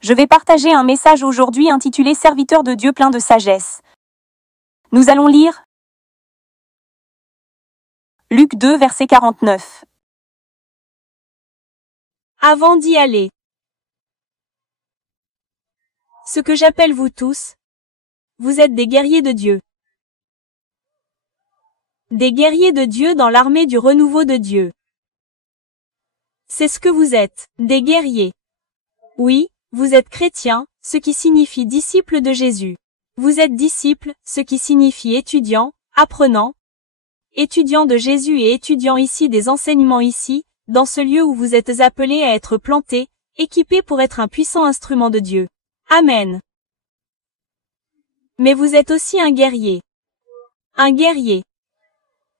Je vais partager un message aujourd'hui intitulé Serviteur de Dieu plein de sagesse. Nous allons lire Luc 2, verset 49. Avant d'y aller. Ce que j'appelle vous tous, vous êtes des guerriers de Dieu. Des guerriers de Dieu dans l'armée du renouveau de Dieu. C'est ce que vous êtes, des guerriers. Oui, vous êtes chrétiens, ce qui signifie disciples de Jésus. Vous êtes disciples, ce qui signifie étudiants, apprenants, étudiants de Jésus et étudiants ici des enseignements ici, dans ce lieu où vous êtes appelés à être plantés, équipés pour être un puissant instrument de Dieu. Amen. Mais vous êtes aussi un guerrier. Un guerrier.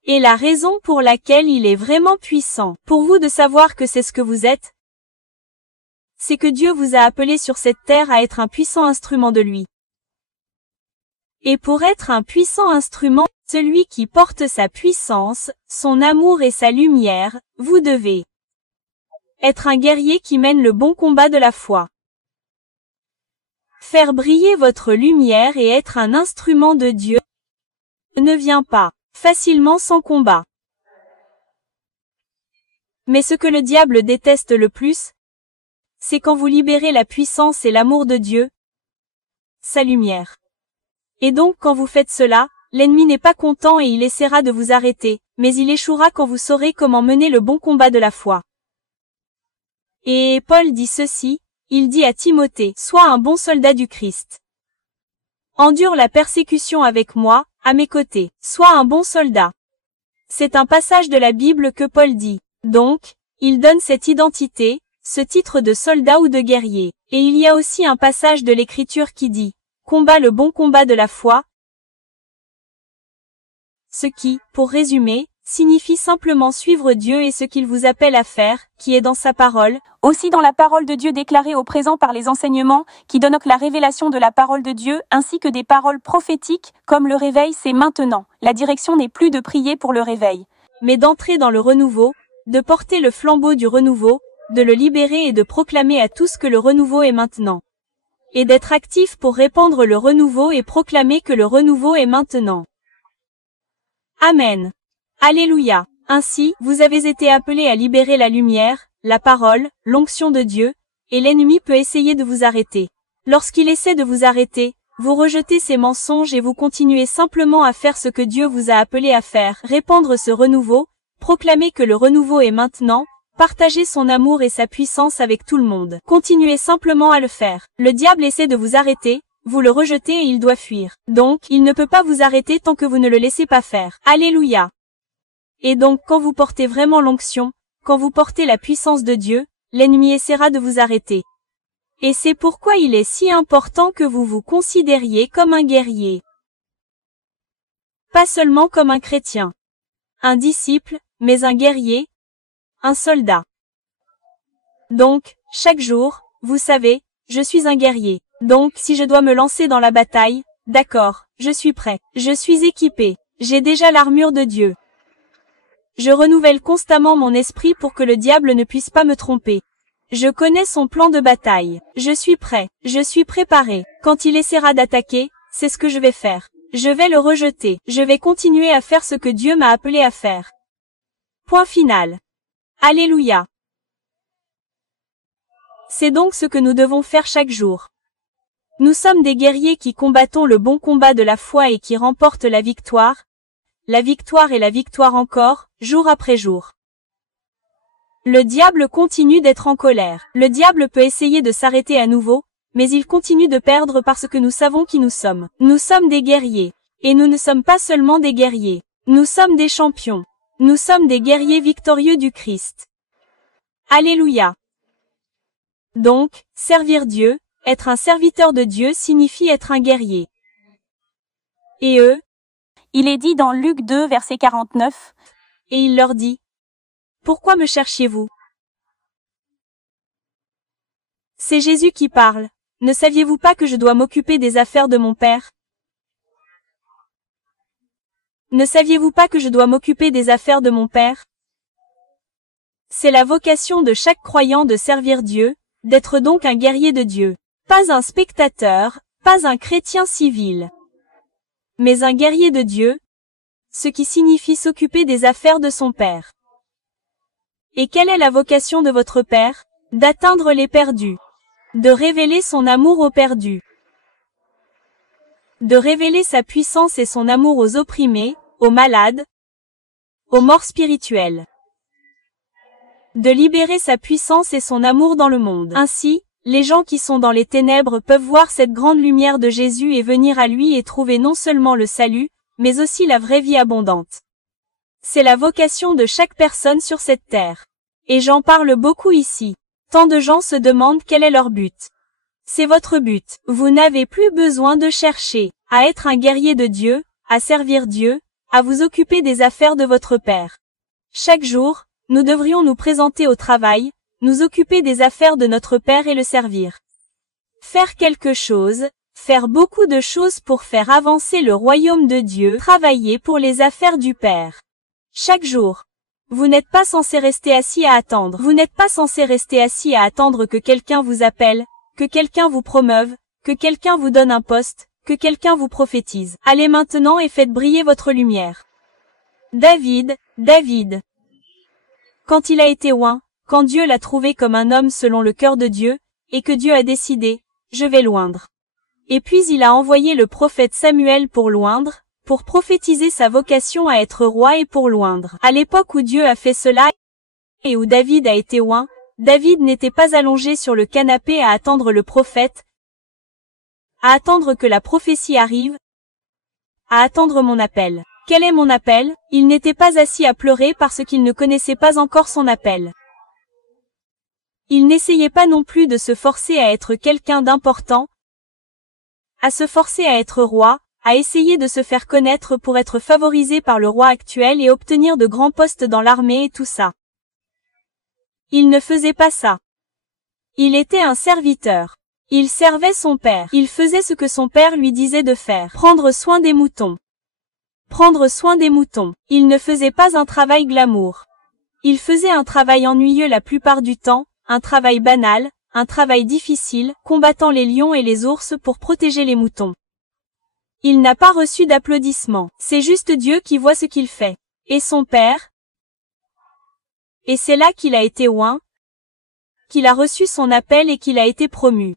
Et la raison pour laquelle il est vraiment puissant pour vous de savoir que c'est ce que vous êtes, c'est que Dieu vous a appelé sur cette terre à être un puissant instrument de lui. Et pour être un puissant instrument, celui qui porte sa puissance, son amour et sa lumière, vous devez être un guerrier qui mène le bon combat de la foi. Faire briller votre lumière et être un instrument de Dieu ne vient pas facilement sans combat. Mais ce que le diable déteste le plus, c'est quand vous libérez la puissance et l'amour de Dieu, sa lumière. Et donc quand vous faites cela, l'ennemi n'est pas content et il essaiera de vous arrêter, mais il échouera quand vous saurez comment mener le bon combat de la foi. Et Paul dit ceci, il dit à Timothée, sois un bon soldat du Christ. Endure la persécution avec moi, à mes côtés, sois un bon soldat. C'est un passage de la Bible que Paul dit. Donc, il donne cette identité, ce titre de soldat ou de guerrier. Et il y a aussi un passage de l'Écriture qui dit, combat le bon combat de la foi. Ce qui, pour résumer, signifie simplement suivre Dieu et ce qu'il vous appelle à faire, qui est dans sa parole. Aussi dans la parole de Dieu déclarée au présent par les enseignements, qui donnent la révélation de la parole de Dieu, ainsi que des paroles prophétiques, comme le réveil c'est maintenant. La direction n'est plus de prier pour le réveil, mais d'entrer dans le renouveau, de porter le flambeau du renouveau, de le libérer et de proclamer à tous que le renouveau est maintenant. Et d'être actif pour répandre le renouveau et proclamer que le renouveau est maintenant. Amen. Alléluia. Ainsi, vous avez été appelés à libérer la lumière, la parole, l'onction de Dieu, et l'ennemi peut essayer de vous arrêter. Lorsqu'il essaie de vous arrêter, vous rejetez ses mensonges et vous continuez simplement à faire ce que Dieu vous a appelé à faire, répandre ce renouveau, proclamer que le renouveau est maintenant, partager son amour et sa puissance avec tout le monde. Continuez simplement à le faire. Le diable essaie de vous arrêter, vous le rejetez et il doit fuir. Donc, il ne peut pas vous arrêter tant que vous ne le laissez pas faire. Alléluia. Et donc quand vous portez vraiment l'onction, quand vous portez la puissance de Dieu, l'ennemi essaiera de vous arrêter. Et c'est pourquoi il est si important que vous vous considériez comme un guerrier. Pas seulement comme un chrétien. Un disciple, mais un guerrier, un soldat. Donc, chaque jour, vous savez, je suis un guerrier. Donc si je dois me lancer dans la bataille, d'accord, je suis prêt. Je suis équipé. J'ai déjà l'armure de Dieu. Je renouvelle constamment mon esprit pour que le diable ne puisse pas me tromper. Je connais son plan de bataille. Je suis prêt. Je suis préparé. Quand il essaiera d'attaquer, c'est ce que je vais faire. Je vais le rejeter. Je vais continuer à faire ce que Dieu m'a appelé à faire. Point final. Alléluia. C'est donc ce que nous devons faire chaque jour. Nous sommes des guerriers qui combattons le bon combat de la foi et qui remportent la victoire et la victoire encore, jour après jour. Le diable continue d'être en colère. Le diable peut essayer de s'arrêter à nouveau, mais il continue de perdre parce que nous savons qui nous sommes. Nous sommes des guerriers. Et nous ne sommes pas seulement des guerriers. Nous sommes des champions. Nous sommes des guerriers victorieux du Christ. Alléluia. Donc, servir Dieu, être un serviteur de Dieu signifie être un guerrier. Et eux, il est dit dans Luc 2, verset 49. Et il leur dit, pourquoi me cherchiez-vous? C'est Jésus qui parle. Ne saviez-vous pas que je dois m'occuper des affaires de mon Père? Ne saviez-vous pas que je dois m'occuper des affaires de mon Père? C'est la vocation de chaque croyant de servir Dieu, d'être donc un guerrier de Dieu. Pas un spectateur, pas un chrétien civil, mais un guerrier de Dieu, ce qui signifie s'occuper des affaires de son Père. Et quelle est la vocation de votre Père? D'atteindre les perdus, de révéler son amour aux perdus, de révéler sa puissance et son amour aux opprimés, aux malades, aux morts spirituels, de libérer sa puissance et son amour dans le monde. Ainsi, les gens qui sont dans les ténèbres peuvent voir cette grande lumière de Jésus et venir à lui et trouver non seulement le salut, mais aussi la vraie vie abondante. C'est la vocation de chaque personne sur cette terre. Et j'en parle beaucoup ici. Tant de gens se demandent quel est leur but. C'est votre but. Vous n'avez plus besoin de chercher à être un guerrier de Dieu, à servir Dieu, à vous occuper des affaires de votre Père. Chaque jour, nous devrions nous présenter au travail, nous occuper des affaires de notre Père et le servir. Faire quelque chose, faire beaucoup de choses pour faire avancer le royaume de Dieu, travailler pour les affaires du Père. Chaque jour. Vous n'êtes pas censé rester assis à attendre. Vous n'êtes pas censé rester assis à attendre que quelqu'un vous appelle, que quelqu'un vous promeuve, que quelqu'un vous donne un poste, que quelqu'un vous prophétise. Allez maintenant et faites briller votre lumière. David, quand il a été oint, quand Dieu l'a trouvé comme un homme selon le cœur de Dieu, et que Dieu a décidé, je vais l'oindre. Et puis il a envoyé le prophète Samuel pour l'oindre, pour prophétiser sa vocation à être roi et pour l'oindre. À l'époque où Dieu a fait cela, et où David a été oint, David n'était pas allongé sur le canapé à attendre le prophète, à attendre que la prophétie arrive, à attendre mon appel. Quel est mon appel? Il n'était pas assis à pleurer parce qu'il ne connaissait pas encore son appel. Il n'essayait pas non plus de se forcer à être quelqu'un d'important, à se forcer à être roi, à essayer de se faire connaître pour être favorisé par le roi actuel et obtenir de grands postes dans l'armée et tout ça. Il ne faisait pas ça. Il était un serviteur. Il servait son père. Il faisait ce que son père lui disait de faire. Prendre soin des moutons. Prendre soin des moutons. Il ne faisait pas un travail glamour. Il faisait un travail ennuyeux la plupart du temps, un travail banal, un travail difficile, combattant les lions et les ours pour protéger les moutons. Il n'a pas reçu d'applaudissements. C'est juste Dieu qui voit ce qu'il fait. Et son Père? Et c'est là qu'il a été oint, qu'il a reçu son appel et qu'il a été promu.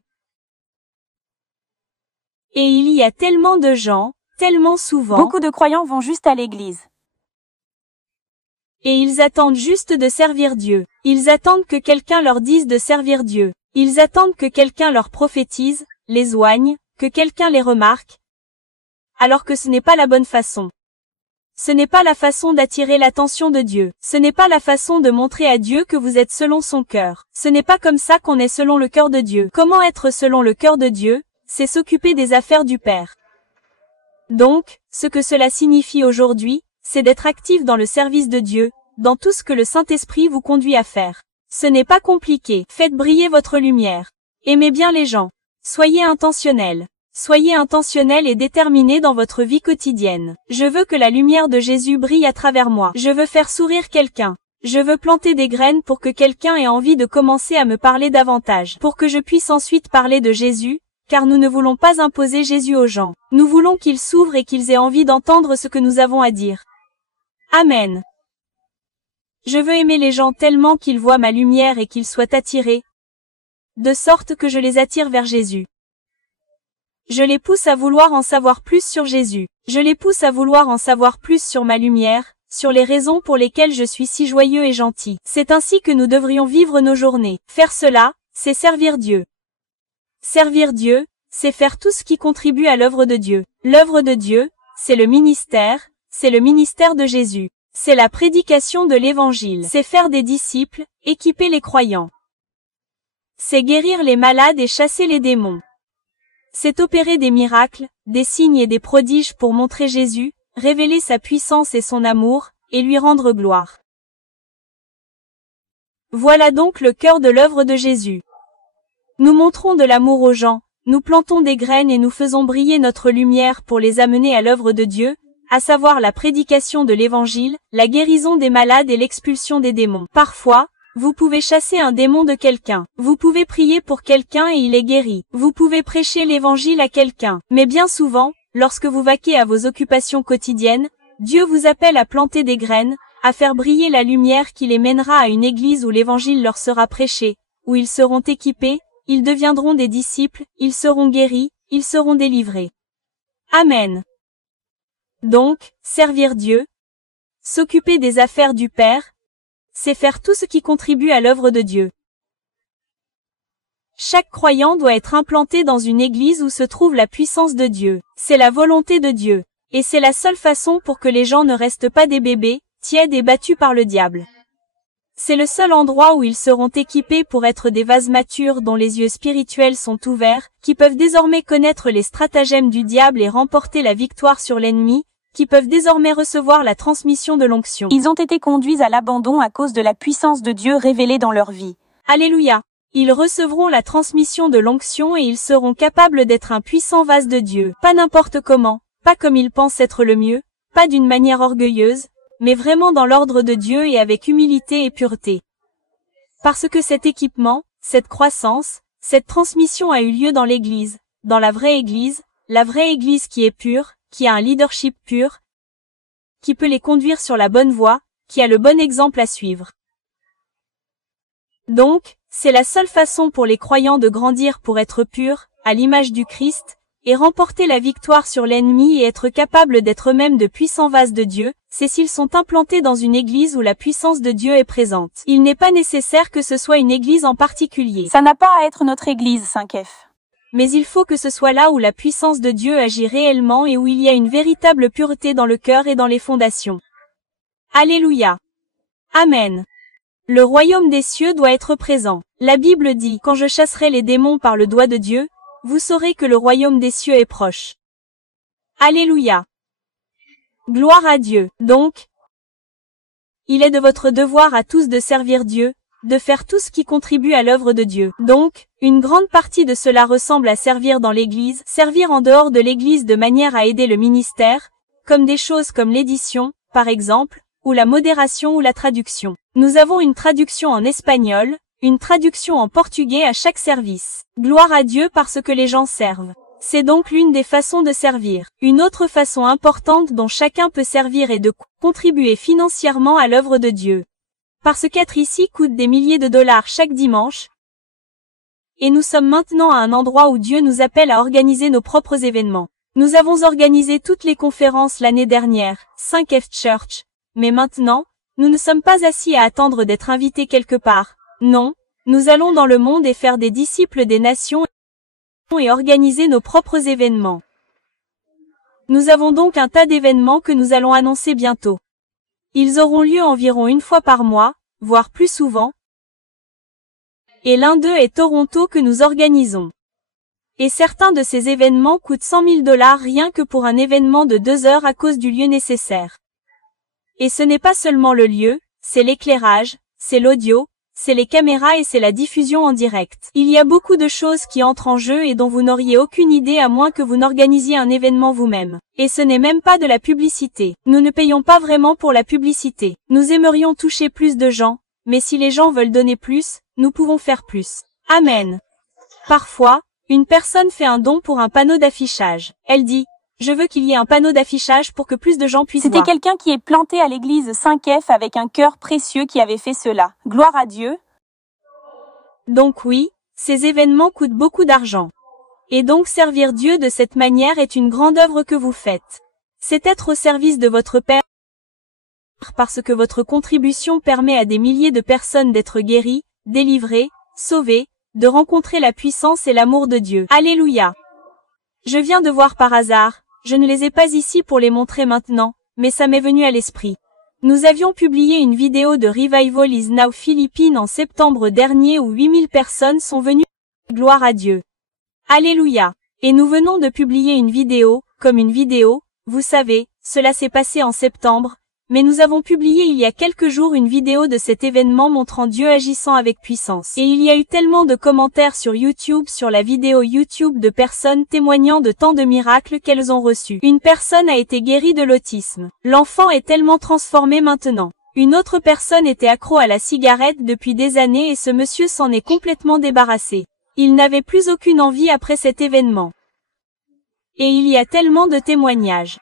Et il y a tellement de gens, tellement souvent. Beaucoup de croyants vont juste à l'église. Et ils attendent juste de servir Dieu. Ils attendent que quelqu'un leur dise de servir Dieu. Ils attendent que quelqu'un leur prophétise, les oigne, que quelqu'un les remarque. Alors que ce n'est pas la bonne façon. Ce n'est pas la façon d'attirer l'attention de Dieu. Ce n'est pas la façon de montrer à Dieu que vous êtes selon son cœur. Ce n'est pas comme ça qu'on est selon le cœur de Dieu. Comment être selon le cœur de Dieu? C'est s'occuper des affaires du Père. Donc, ce que cela signifie aujourd'hui, c'est d'être actif dans le service de Dieu, dans tout ce que le Saint-Esprit vous conduit à faire. Ce n'est pas compliqué. Faites briller votre lumière. Aimez bien les gens. Soyez intentionnels. Soyez intentionnel et déterminé dans votre vie quotidienne. Je veux que la lumière de Jésus brille à travers moi. Je veux faire sourire quelqu'un. Je veux planter des graines pour que quelqu'un ait envie de commencer à me parler davantage. Pour que je puisse ensuite parler de Jésus, car nous ne voulons pas imposer Jésus aux gens. Nous voulons qu'ils s'ouvrent et qu'ils aient envie d'entendre ce que nous avons à dire. Amen. Je veux aimer les gens tellement qu'ils voient ma lumière et qu'ils soient attirés, de sorte que je les attire vers Jésus. Je les pousse à vouloir en savoir plus sur Jésus. Je les pousse à vouloir en savoir plus sur ma lumière, sur les raisons pour lesquelles je suis si joyeux et gentil. C'est ainsi que nous devrions vivre nos journées. Faire cela, c'est servir Dieu. Servir Dieu, c'est faire tout ce qui contribue à l'œuvre de Dieu. L'œuvre de Dieu, c'est le ministère de Jésus. C'est la prédication de l'Évangile. C'est faire des disciples, équiper les croyants. C'est guérir les malades et chasser les démons. C'est opérer des miracles, des signes et des prodiges pour montrer Jésus, révéler sa puissance et son amour, et lui rendre gloire. Voilà donc le cœur de l'œuvre de Jésus. Nous montrons de l'amour aux gens, nous plantons des graines et nous faisons briller notre lumière pour les amener à l'œuvre de Dieu, à savoir la prédication de l'Évangile, la guérison des malades et l'expulsion des démons. Parfois, Vous pouvez chasser un démon de quelqu'un. Vous pouvez prier pour quelqu'un et il est guéri. Vous pouvez prêcher l'évangile à quelqu'un. Mais bien souvent, lorsque vous vaquez à vos occupations quotidiennes, Dieu vous appelle à planter des graines, à faire briller la lumière qui les mènera à une église où l'évangile leur sera prêché, où ils seront équipés, ils deviendront des disciples, ils seront guéris, ils seront délivrés. Amen. Donc, servir Dieu, s'occuper des affaires du Père, c'est faire tout ce qui contribue à l'œuvre de Dieu. Chaque croyant doit être implanté dans une église où se trouve la puissance de Dieu. C'est la volonté de Dieu. Et c'est la seule façon pour que les gens ne restent pas des bébés, tièdes et battus par le diable. C'est le seul endroit où ils seront équipés pour être des vases matures dont les yeux spirituels sont ouverts, qui peuvent désormais connaître les stratagèmes du diable et remporter la victoire sur l'ennemi, qui peuvent désormais recevoir la transmission de l'onction. Ils ont été conduits à l'abandon à cause de la puissance de Dieu révélée dans leur vie. Alléluia. Ils recevront la transmission de l'onction et ils seront capables d'être un puissant vase de Dieu. Pas n'importe comment, pas comme ils pensent être le mieux, pas d'une manière orgueilleuse, mais vraiment dans l'ordre de Dieu et avec humilité et pureté. Parce que cet équipement, cette croissance, cette transmission a eu lieu dans l'Église, dans la vraie Église qui est pure, qui a un leadership pur, qui peut les conduire sur la bonne voie, qui a le bon exemple à suivre. Donc, c'est la seule façon pour les croyants de grandir pour être purs, à l'image du Christ, et remporter la victoire sur l'ennemi et être capables d'être eux-mêmes de puissants vases de Dieu, c'est s'ils sont implantés dans une église où la puissance de Dieu est présente. Il n'est pas nécessaire que ce soit une église en particulier. Ça n'a pas à être notre église 5F. Mais il faut que ce soit là où la puissance de Dieu agit réellement et où il y a une véritable pureté dans le cœur et dans les fondations. Alléluia. Amen. Le royaume des cieux doit être présent. La Bible dit, quand je chasserai les démons par le doigt de Dieu, vous saurez que le royaume des cieux est proche. Alléluia. Gloire à Dieu. Donc, il est de votre devoir à tous de servir Dieu, de faire tout ce qui contribue à l'œuvre de Dieu. Donc, une grande partie de cela ressemble à servir dans l'église, servir en dehors de l'église de manière à aider le ministère, comme des choses comme l'édition, par exemple, ou la modération ou la traduction. Nous avons une traduction en espagnol, une traduction en portugais à chaque service. Gloire à Dieu parce que les gens servent. C'est donc l'une des façons de servir. Une autre façon importante dont chacun peut servir est de contribuer financièrement à l'œuvre de Dieu. Parce qu'être ici coûte des milliers de dollars chaque dimanche. Et nous sommes maintenant à un endroit où Dieu nous appelle à organiser nos propres événements. Nous avons organisé toutes les conférences l'année dernière, 5F Church. Mais maintenant, nous ne sommes pas assis à attendre d'être invités quelque part. Non, nous allons dans le monde et faire des disciples des nations et organiser nos propres événements. Nous avons donc un tas d'événements que nous allons annoncer bientôt. Ils auront lieu environ une fois par mois, voire plus souvent. Et l'un d'eux est Toronto que nous organisons. Et certains de ces événements coûtent 100 000 $ rien que pour un événement de 2 heures à cause du lieu nécessaire. Et ce n'est pas seulement le lieu, c'est l'éclairage, c'est l'audio, c'est les caméras et c'est la diffusion en direct. Il y a beaucoup de choses qui entrent en jeu et dont vous n'auriez aucune idée à moins que vous n'organisiez un événement vous-même. Et ce n'est même pas de la publicité. Nous ne payons pas vraiment pour la publicité. Nous aimerions toucher plus de gens, mais si les gens veulent donner plus, nous pouvons faire plus. Amen. Parfois, une personne fait un don pour un panneau d'affichage. Elle dit, je veux qu'il y ait un panneau d'affichage pour que plus de gens puissent voir. C'était quelqu'un qui est planté à l'église 5F avec un cœur précieux qui avait fait cela. Gloire à Dieu. Donc oui, ces événements coûtent beaucoup d'argent. Et donc servir Dieu de cette manière est une grande œuvre que vous faites. C'est être au service de votre Père parce que votre contribution permet à des milliers de personnes d'être guéries, délivrées, sauvées, de rencontrer la puissance et l'amour de Dieu. Alléluia. Je viens de voir par hasard, je ne les ai pas ici pour les montrer maintenant, mais ça m'est venu à l'esprit. Nous avions publié une vidéo de Revival is Now Philippines en septembre dernier où 8000 personnes sont venues. Gloire à Dieu. Alléluia. Et nous venons de publier une vidéo, comme une vidéo, vous savez, cela s'est passé en septembre, mais nous avons publié il y a quelques jours une vidéo de cet événement montrant Dieu agissant avec puissance. Et il y a eu tellement de commentaires sur YouTube sur la vidéo YouTube de personnes témoignant de tant de miracles qu'elles ont reçus. Une personne a été guérie de l'autisme. L'enfant est tellement transformé maintenant. Une autre personne était accro à la cigarette depuis des années et ce monsieur s'en est complètement débarrassé. Il n'avait plus aucune envie après cet événement. Et il y a tellement de témoignages.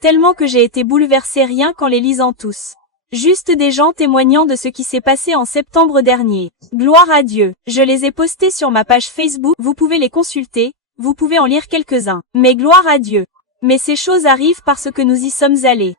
Tellement que j'ai été bouleversée rien qu'en les lisant tous. Juste des gens témoignant de ce qui s'est passé en septembre dernier. Gloire à Dieu. Je les ai postés sur ma page Facebook, vous pouvez les consulter, vous pouvez en lire quelques-uns. Mais gloire à Dieu. Mais ces choses arrivent parce que nous y sommes allés.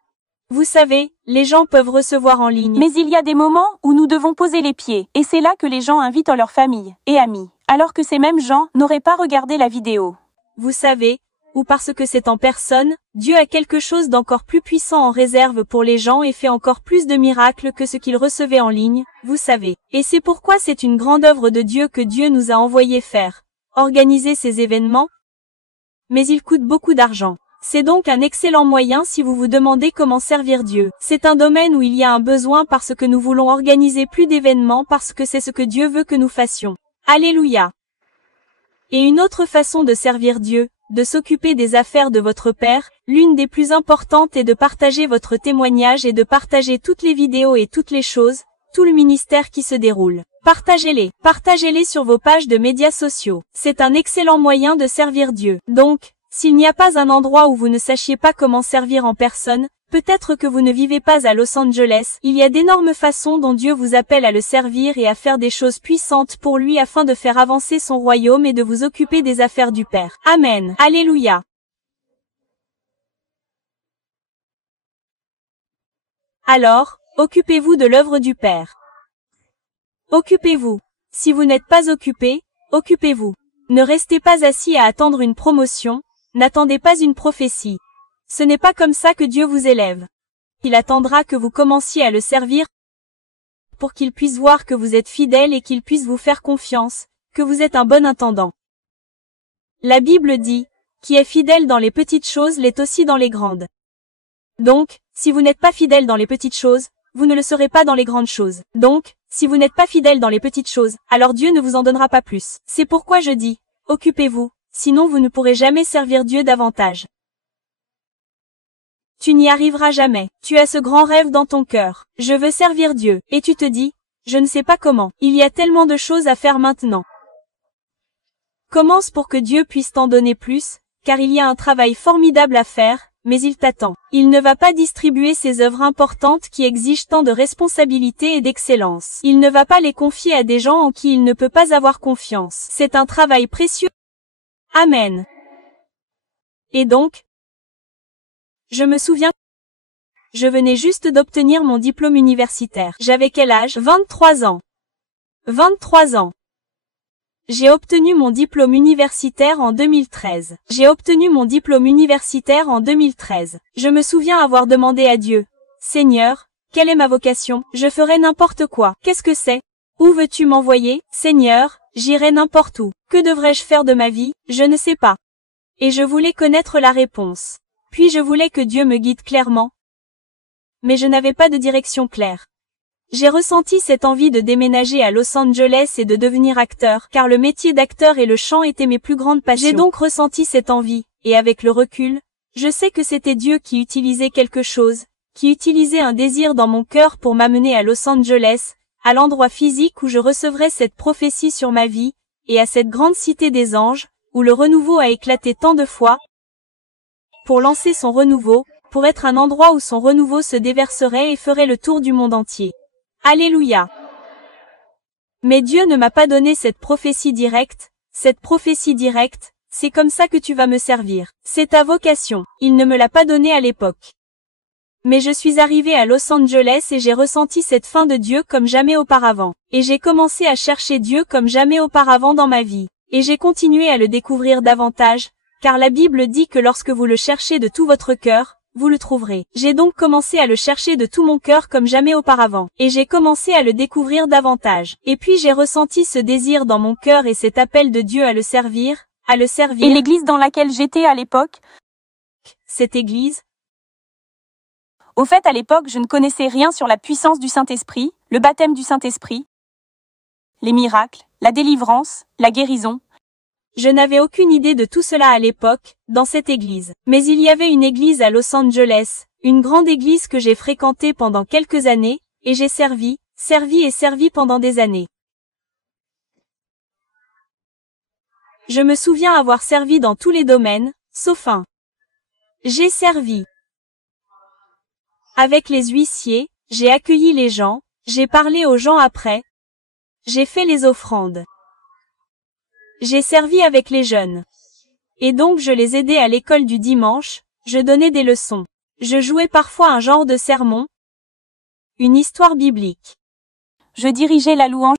Vous savez, les gens peuvent recevoir en ligne. Mais il y a des moments où nous devons poser les pieds, et c'est là que les gens invitent leur famille et amis, alors que ces mêmes gens n'auraient pas regardé la vidéo. Vous savez, ou parce que c'est en personne, Dieu a quelque chose d'encore plus puissant en réserve pour les gens et fait encore plus de miracles que ce qu'ils recevaient en ligne, vous savez. Et c'est pourquoi c'est une grande œuvre de Dieu que Dieu nous a envoyé faire. Organiser ces événements. Mais il coûte beaucoup d'argent. C'est donc un excellent moyen si vous vous demandez comment servir Dieu. C'est un domaine où il y a un besoin parce que nous voulons organiser plus d'événements parce que c'est ce que Dieu veut que nous fassions. Alléluia. Et une autre façon de servir Dieu, de s'occuper des affaires de votre Père, l'une des plus importantes est de partager votre témoignage et de partager toutes les vidéos et toutes les choses, tout le ministère qui se déroule. Partagez-les. Partagez-les sur vos pages de médias sociaux. C'est un excellent moyen de servir Dieu. Donc, s'il n'y a pas un endroit où vous ne sachiez pas comment servir en personne, peut-être que vous ne vivez pas à Los Angeles, il y a d'énormes façons dont Dieu vous appelle à le servir et à faire des choses puissantes pour lui afin de faire avancer son royaume et de vous occuper des affaires du Père. Amen. Alléluia. Alors, occupez-vous de l'œuvre du Père. Occupez-vous. Si vous n'êtes pas occupé, occupez-vous. Ne restez pas assis à attendre une promotion, n'attendez pas une prophétie. Ce n'est pas comme ça que Dieu vous élève. Il attendra que vous commenciez à le servir pour qu'il puisse voir que vous êtes fidèle et qu'il puisse vous faire confiance, que vous êtes un bon intendant. La Bible dit, qui est fidèle dans les petites choses l'est aussi dans les grandes. Donc, si vous n'êtes pas fidèle dans les petites choses, vous ne le serez pas dans les grandes choses. Donc, si vous n'êtes pas fidèle dans les petites choses, alors Dieu ne vous en donnera pas plus. C'est pourquoi je dis, occupez-vous, sinon vous ne pourrez jamais servir Dieu davantage. Tu n'y arriveras jamais. Tu as ce grand rêve dans ton cœur. Je veux servir Dieu. Et tu te dis, je ne sais pas comment. Il y a tellement de choses à faire maintenant. Commence pour que Dieu puisse t'en donner plus, car il y a un travail formidable à faire, mais il t'attend. Il ne va pas distribuer ces œuvres importantes qui exigent tant de responsabilité et d'excellence. Il ne va pas les confier à des gens en qui il ne peut pas avoir confiance. C'est un travail précieux. Amen. Et donc, je me souviens, je venais juste d'obtenir mon diplôme universitaire. J'avais quel âge? 23 ans. 23 ans. J'ai obtenu mon diplôme universitaire en 2013. J'ai obtenu mon diplôme universitaire en 2013. Je me souviens avoir demandé à Dieu, Seigneur, quelle est ma vocation? Je ferai n'importe quoi. Qu'est-ce que c'est? Où veux-tu m'envoyer? Seigneur, j'irai n'importe où. Que devrais-je faire de ma vie? Je ne sais pas. Et je voulais connaître la réponse. Puis je voulais que Dieu me guide clairement. Mais je n'avais pas de direction claire. J'ai ressenti cette envie de déménager à Los Angeles et de devenir acteur, car le métier d'acteur et le chant étaient mes plus grandes passions. J'ai donc ressenti cette envie, et avec le recul, je sais que c'était Dieu qui utilisait quelque chose, qui utilisait un désir dans mon cœur pour m'amener à Los Angeles, à l'endroit physique où je recevrais cette prophétie sur ma vie, et à cette grande cité des anges, où le renouveau a éclaté tant de fois, pour lancer son renouveau, pour être un endroit où son renouveau se déverserait et ferait le tour du monde entier. Alléluia. Mais Dieu ne m'a pas donné cette prophétie directe, c'est comme ça que tu vas me servir. C'est ta vocation. Il ne me l'a pas donnée à l'époque. Mais je suis arrivée à Los Angeles et j'ai ressenti cette faim de Dieu comme jamais auparavant. Et j'ai commencé à chercher Dieu comme jamais auparavant dans ma vie. Et j'ai continué à le découvrir davantage, car la Bible dit que lorsque vous le cherchez de tout votre cœur, vous le trouverez. J'ai donc commencé à le chercher de tout mon cœur comme jamais auparavant. Et j'ai commencé à le découvrir davantage. Et puis j'ai ressenti ce désir dans mon cœur et cet appel de Dieu à le servir. Et l'église dans laquelle j'étais à l'époque? Cette église? Au fait, à l'époque, je ne connaissais rien sur la puissance du Saint-Esprit, le baptême du Saint-Esprit, les miracles, la délivrance, la guérison. Je n'avais aucune idée de tout cela à l'époque, dans cette église. Mais il y avait une église à Los Angeles, Une grande église que j'ai fréquentée pendant quelques années, et j'ai servi pendant des années. Je me souviens avoir servi dans tous les domaines, sauf un. J'ai servi avec les huissiers, j'ai accueilli les gens, j'ai parlé aux gens après, j'ai fait les offrandes. J'ai servi avec les jeunes. Et donc je les aidais à l'école du dimanche, je donnais des leçons. Je jouais parfois un genre de sermon, une histoire biblique. Je dirigeais la louange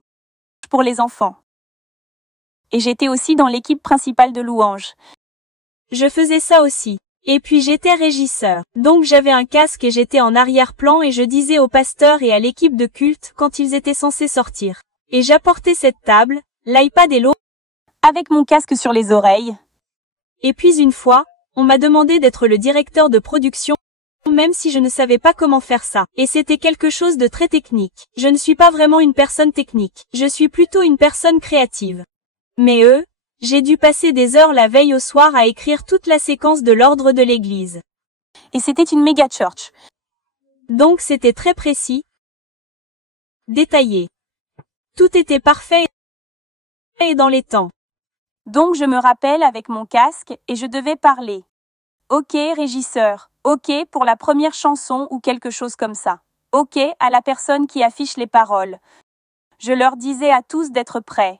pour les enfants. Et j'étais aussi dans l'équipe principale de louange. Je faisais ça aussi. Et puis j'étais régisseur. Donc j'avais un casque et j'étais en arrière-plan et je disais aux pasteurs et à l'équipe de culte quand ils étaient censés sortir. Et j'apportais cette table, l'iPad et l'eau, avec mon casque sur les oreilles. Et puis une fois, on m'a demandé d'être le directeur de production, même si je ne savais pas comment faire ça. Et c'était quelque chose de très technique. Je ne suis pas vraiment une personne technique. Je suis plutôt une personne créative. Mais j'ai dû passer des heures la veille au soir à écrire toute la séquence de l'ordre de l'église. Et c'était une méga church. Donc c'était très précis, détaillé. Tout était parfait et dans les temps. Donc je me rappelle avec mon casque et je devais parler. Ok, régisseur. Ok pour la première chanson ou quelque chose comme ça. Ok à la personne qui affiche les paroles. Je leur disais à tous d'être prêts.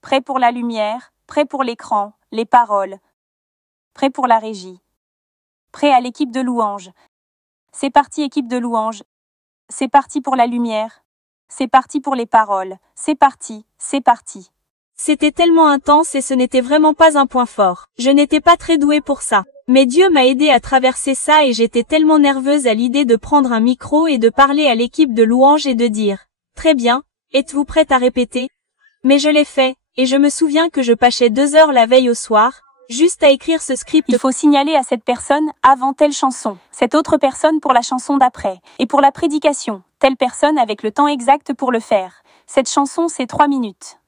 Prêts pour la lumière, prêts pour l'écran, les paroles. Prêts pour la régie. Prêts à l'équipe de louange. C'est parti équipe de louange. C'est parti pour la lumière. C'est parti pour les paroles. C'est parti, c'est parti. C'était tellement intense et ce n'était vraiment pas un point fort. Je n'étais pas très douée pour ça. Mais Dieu m'a aidé à traverser ça et j'étais tellement nerveuse à l'idée de prendre un micro et de parler à l'équipe de louange et de dire « Très bien, êtes-vous prête à répéter ?» Mais je l'ai fait, et je me souviens que je passais 2 heures la veille au soir, juste à écrire ce script. Il faut signaler à cette personne avant telle chanson, cette autre personne pour la chanson d'après, et pour la prédication, telle personne avec le temps exact pour le faire. Cette chanson c'est 3 minutes.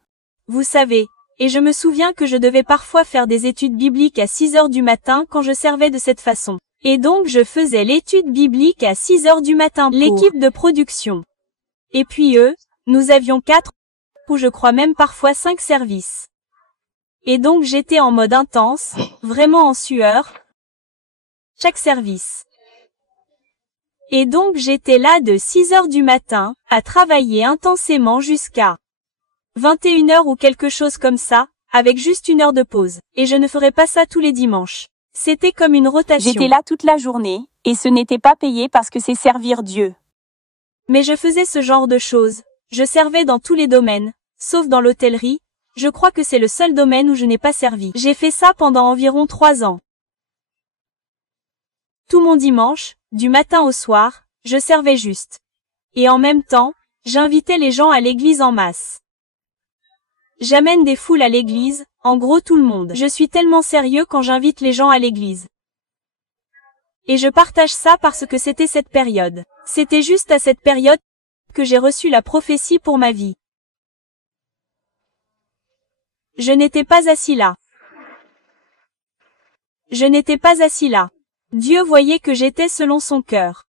Vous savez, et je me souviens que je devais parfois faire des études bibliques à 6 heures du matin quand je servais de cette façon. Et donc je faisais l'étude biblique à 6 heures du matin pour l'équipe de production. Et puis nous avions 4, ou je crois même parfois 5 services. Et donc j'étais en mode intense, vraiment en sueur, chaque service. Et donc j'étais là de 6 heures du matin, à travailler intensément jusqu'à 21 heures ou quelque chose comme ça, avec juste 1 heure de pause. Et je ne ferais pas ça tous les dimanches. C'était comme une rotation. J'étais là toute la journée, et ce n'était pas payé parce que c'est servir Dieu. Mais je faisais ce genre de choses. Je servais dans tous les domaines, sauf dans l'hôtellerie. Je crois que c'est le seul domaine où je n'ai pas servi. J'ai fait ça pendant environ 3 ans. Tout mon dimanche, du matin au soir, je servais juste. Et en même temps, j'invitais les gens à l'église en masse. J'amène des foules à l'église, en gros tout le monde. Je suis tellement sérieux quand j'invite les gens à l'église. Et je partage ça parce que c'était cette période. C'était juste à cette période que j'ai reçu la prophétie pour ma vie. Je n'étais pas assis là. Je n'étais pas assis là. Dieu voyait que j'étais selon son cœur.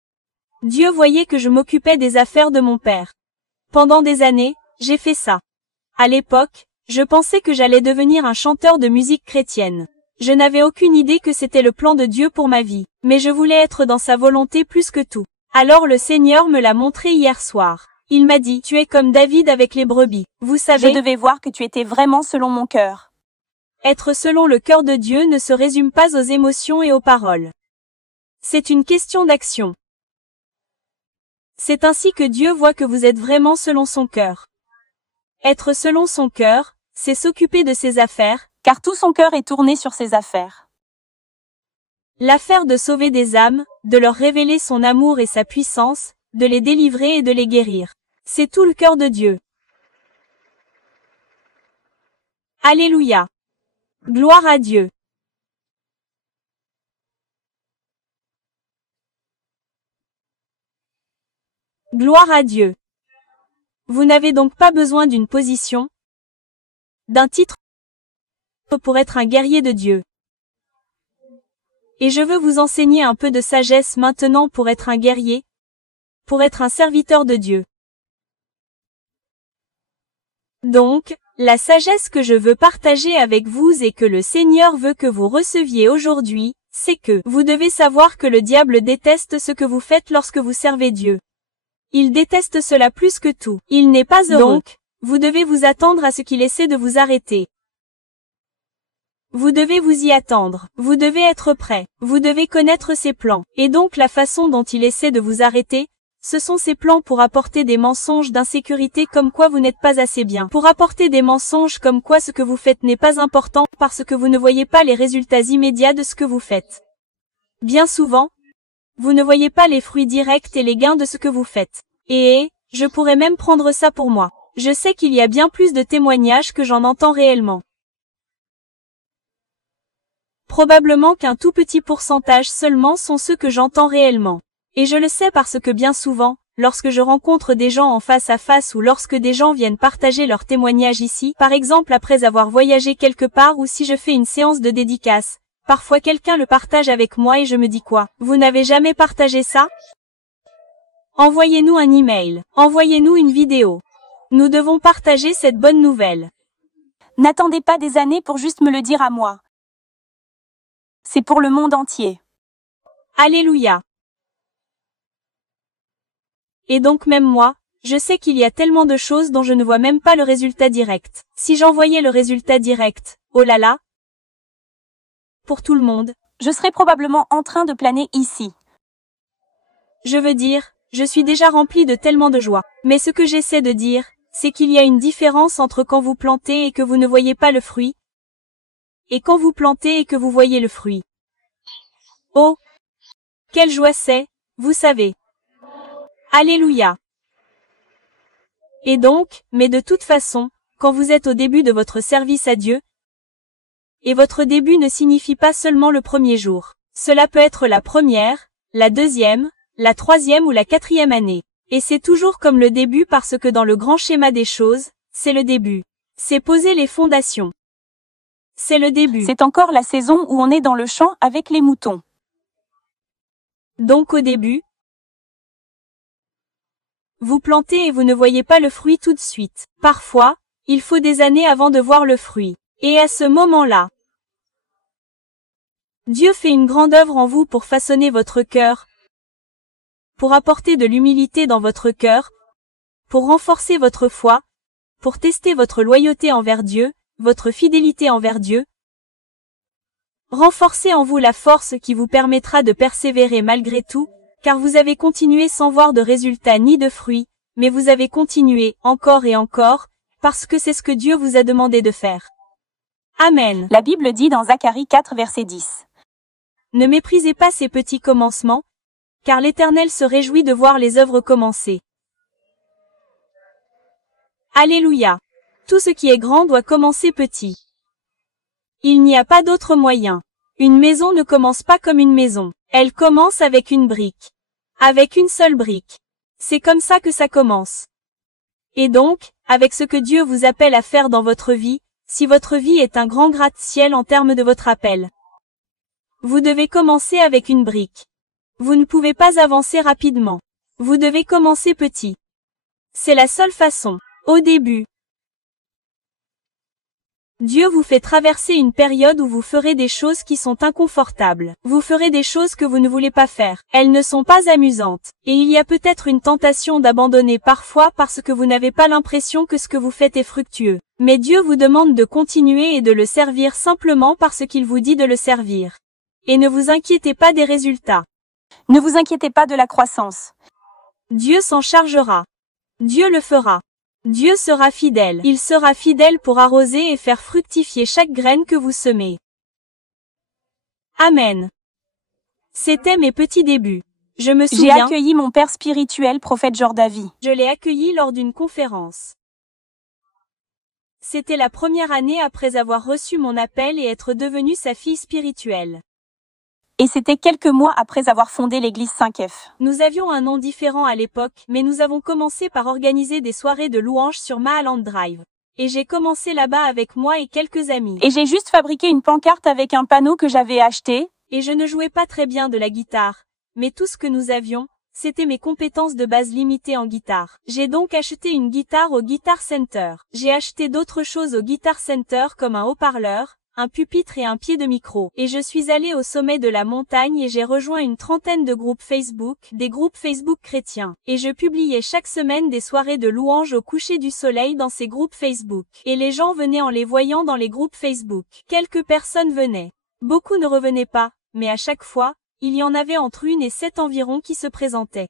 Dieu voyait que je m'occupais des affaires de mon père. Pendant des années, j'ai fait ça. À l'époque, je pensais que j'allais devenir un chanteur de musique chrétienne. Je n'avais aucune idée que c'était le plan de Dieu pour ma vie, mais je voulais être dans sa volonté plus que tout. Alors le Seigneur me l'a montré hier soir. Il m'a dit, tu es comme David avec les brebis. Vous savez, je devais voir que tu étais vraiment selon mon cœur. Être selon le cœur de Dieu ne se résume pas aux émotions et aux paroles. C'est une question d'action. C'est ainsi que Dieu voit que vous êtes vraiment selon son cœur. Être selon son cœur, c'est s'occuper de ses affaires, car tout son cœur est tourné sur ses affaires. L'affaire de sauver des âmes, de leur révéler son amour et sa puissance, de les délivrer et de les guérir. C'est tout le cœur de Dieu. Alléluia. Gloire à Dieu. Gloire à Dieu. Vous n'avez donc pas besoin d'une position, d'un titre, pour être un guerrier de Dieu. Et je veux vous enseigner un peu de sagesse maintenant pour être un guerrier, pour être un serviteur de Dieu. Donc, la sagesse que je veux partager avec vous et que le Seigneur veut que vous receviez aujourd'hui, c'est que vous devez savoir que le diable déteste ce que vous faites lorsque vous servez Dieu. Il déteste cela plus que tout. Il n'est pas heureux. Donc, vous devez vous attendre à ce qu'il essaie de vous arrêter. Vous devez vous y attendre. Vous devez être prêt. Vous devez connaître ses plans. Et donc la façon dont il essaie de vous arrêter, ce sont ses plans pour apporter des mensonges d'insécurité comme quoi vous n'êtes pas assez bien. Pour apporter des mensonges comme quoi ce que vous faites n'est pas important parce que vous ne voyez pas les résultats immédiats de ce que vous faites. Bien souvent, vous ne voyez pas les fruits directs et les gains de ce que vous faites. Et, je pourrais même prendre ça pour moi. Je sais qu'il y a bien plus de témoignages que j'en entends réellement. Probablement qu'un tout petit pourcentage seulement sont ceux que j'entends réellement. Et je le sais parce que bien souvent, lorsque je rencontre des gens en face à face ou lorsque des gens viennent partager leurs témoignages ici, par exemple après avoir voyagé quelque part ou si je fais une séance de dédicace, parfois quelqu'un le partage avec moi et je me dis quoi? Vous n'avez jamais partagé ça? Envoyez-nous un email. Envoyez-nous une vidéo. Nous devons partager cette bonne nouvelle. N'attendez pas des années pour juste me le dire à moi. C'est pour le monde entier. Alléluia. Et donc même moi, je sais qu'il y a tellement de choses dont je ne vois même pas le résultat direct. Si j'envoyais le résultat direct, oh là là, pour tout le monde, je serais probablement en train de planer ici. Je veux dire, je suis déjà rempli de tellement de joie. Mais ce que j'essaie de dire, c'est qu'il y a une différence entre quand vous plantez et que vous ne voyez pas le fruit, et quand vous plantez et que vous voyez le fruit. Oh, quelle joie c'est, vous savez. Alléluia. Et donc, mais de toute façon, quand vous êtes au début de votre service à Dieu, et votre début ne signifie pas seulement le premier jour. Cela peut être la première, la deuxième, la troisième ou la quatrième année. Et c'est toujours comme le début parce que dans le grand schéma des choses, c'est le début. C'est poser les fondations. C'est le début. C'est encore la saison où on est dans le champ avec les moutons. Donc au début, vous plantez et vous ne voyez pas le fruit tout de suite. Parfois, il faut des années avant de voir le fruit. Et à ce moment-là, Dieu fait une grande œuvre en vous pour façonner votre cœur, pour apporter de l'humilité dans votre cœur, pour renforcer votre foi, pour tester votre loyauté envers Dieu, votre fidélité envers Dieu, renforcer en vous la force qui vous permettra de persévérer malgré tout, car vous avez continué sans voir de résultats ni de fruits, mais vous avez continué encore et encore, parce que c'est ce que Dieu vous a demandé de faire. Amen. La Bible dit dans Zacharie 4 verset 10. Ne méprisez pas ces petits commencements, car l'Éternel se réjouit de voir les œuvres commencer. Alléluia. Tout ce qui est grand doit commencer petit. Il n'y a pas d'autre moyen. Une maison ne commence pas comme une maison. Elle commence avec une brique. Avec une seule brique. C'est comme ça que ça commence. Et donc, avec ce que Dieu vous appelle à faire dans votre vie, si votre vie est un grand gratte-ciel en termes de votre appel, vous devez commencer avec une brique. Vous ne pouvez pas avancer rapidement. Vous devez commencer petit. C'est la seule façon. Au début, Dieu vous fait traverser une période où vous ferez des choses qui sont inconfortables. Vous ferez des choses que vous ne voulez pas faire. Elles ne sont pas amusantes. Et il y a peut-être une tentation d'abandonner parfois parce que vous n'avez pas l'impression que ce que vous faites est fructueux. Mais Dieu vous demande de continuer et de le servir simplement parce qu'il vous dit de le servir. Et ne vous inquiétez pas des résultats. Ne vous inquiétez pas de la croissance. Dieu s'en chargera. Dieu le fera. Dieu sera fidèle. Il sera fidèle pour arroser et faire fructifier chaque graine que vous semez. Amen. C'était mes petits débuts. Je me J'ai souviens, accueilli mon père spirituel, prophète Jordavi. je l'ai accueilli lors d'une conférence. C'était la première année après avoir reçu mon appel et être devenue sa fille spirituelle. Et c'était quelques mois après avoir fondé l'église 5F. Nous avions un nom différent à l'époque, mais nous avons commencé par organiser des soirées de louanges sur Mahaland Drive. Et j'ai commencé là-bas avec moi et quelques amis. Et j'ai juste fabriqué une pancarte avec un panneau que j'avais acheté, Et je ne jouais pas très bien de la guitare. Mais tout ce que nous avions, c'était mes compétences de base limitées en guitare. J'ai donc acheté une guitare au Guitar Center. J'ai acheté d'autres choses au Guitar Center comme un haut-parleur, un pupitre et un pied de micro. Et je suis allée au sommet de la montagne et j'ai rejoint une trentaine de groupes Facebook, des groupes Facebook chrétiens. Et je publiais chaque semaine des soirées de louanges au coucher du soleil dans ces groupes Facebook. Et les gens venaient en les voyant dans les groupes Facebook. Quelques personnes venaient. Beaucoup ne revenaient pas, mais à chaque fois, il y en avait entre 1 et 7 environ qui se présentaient.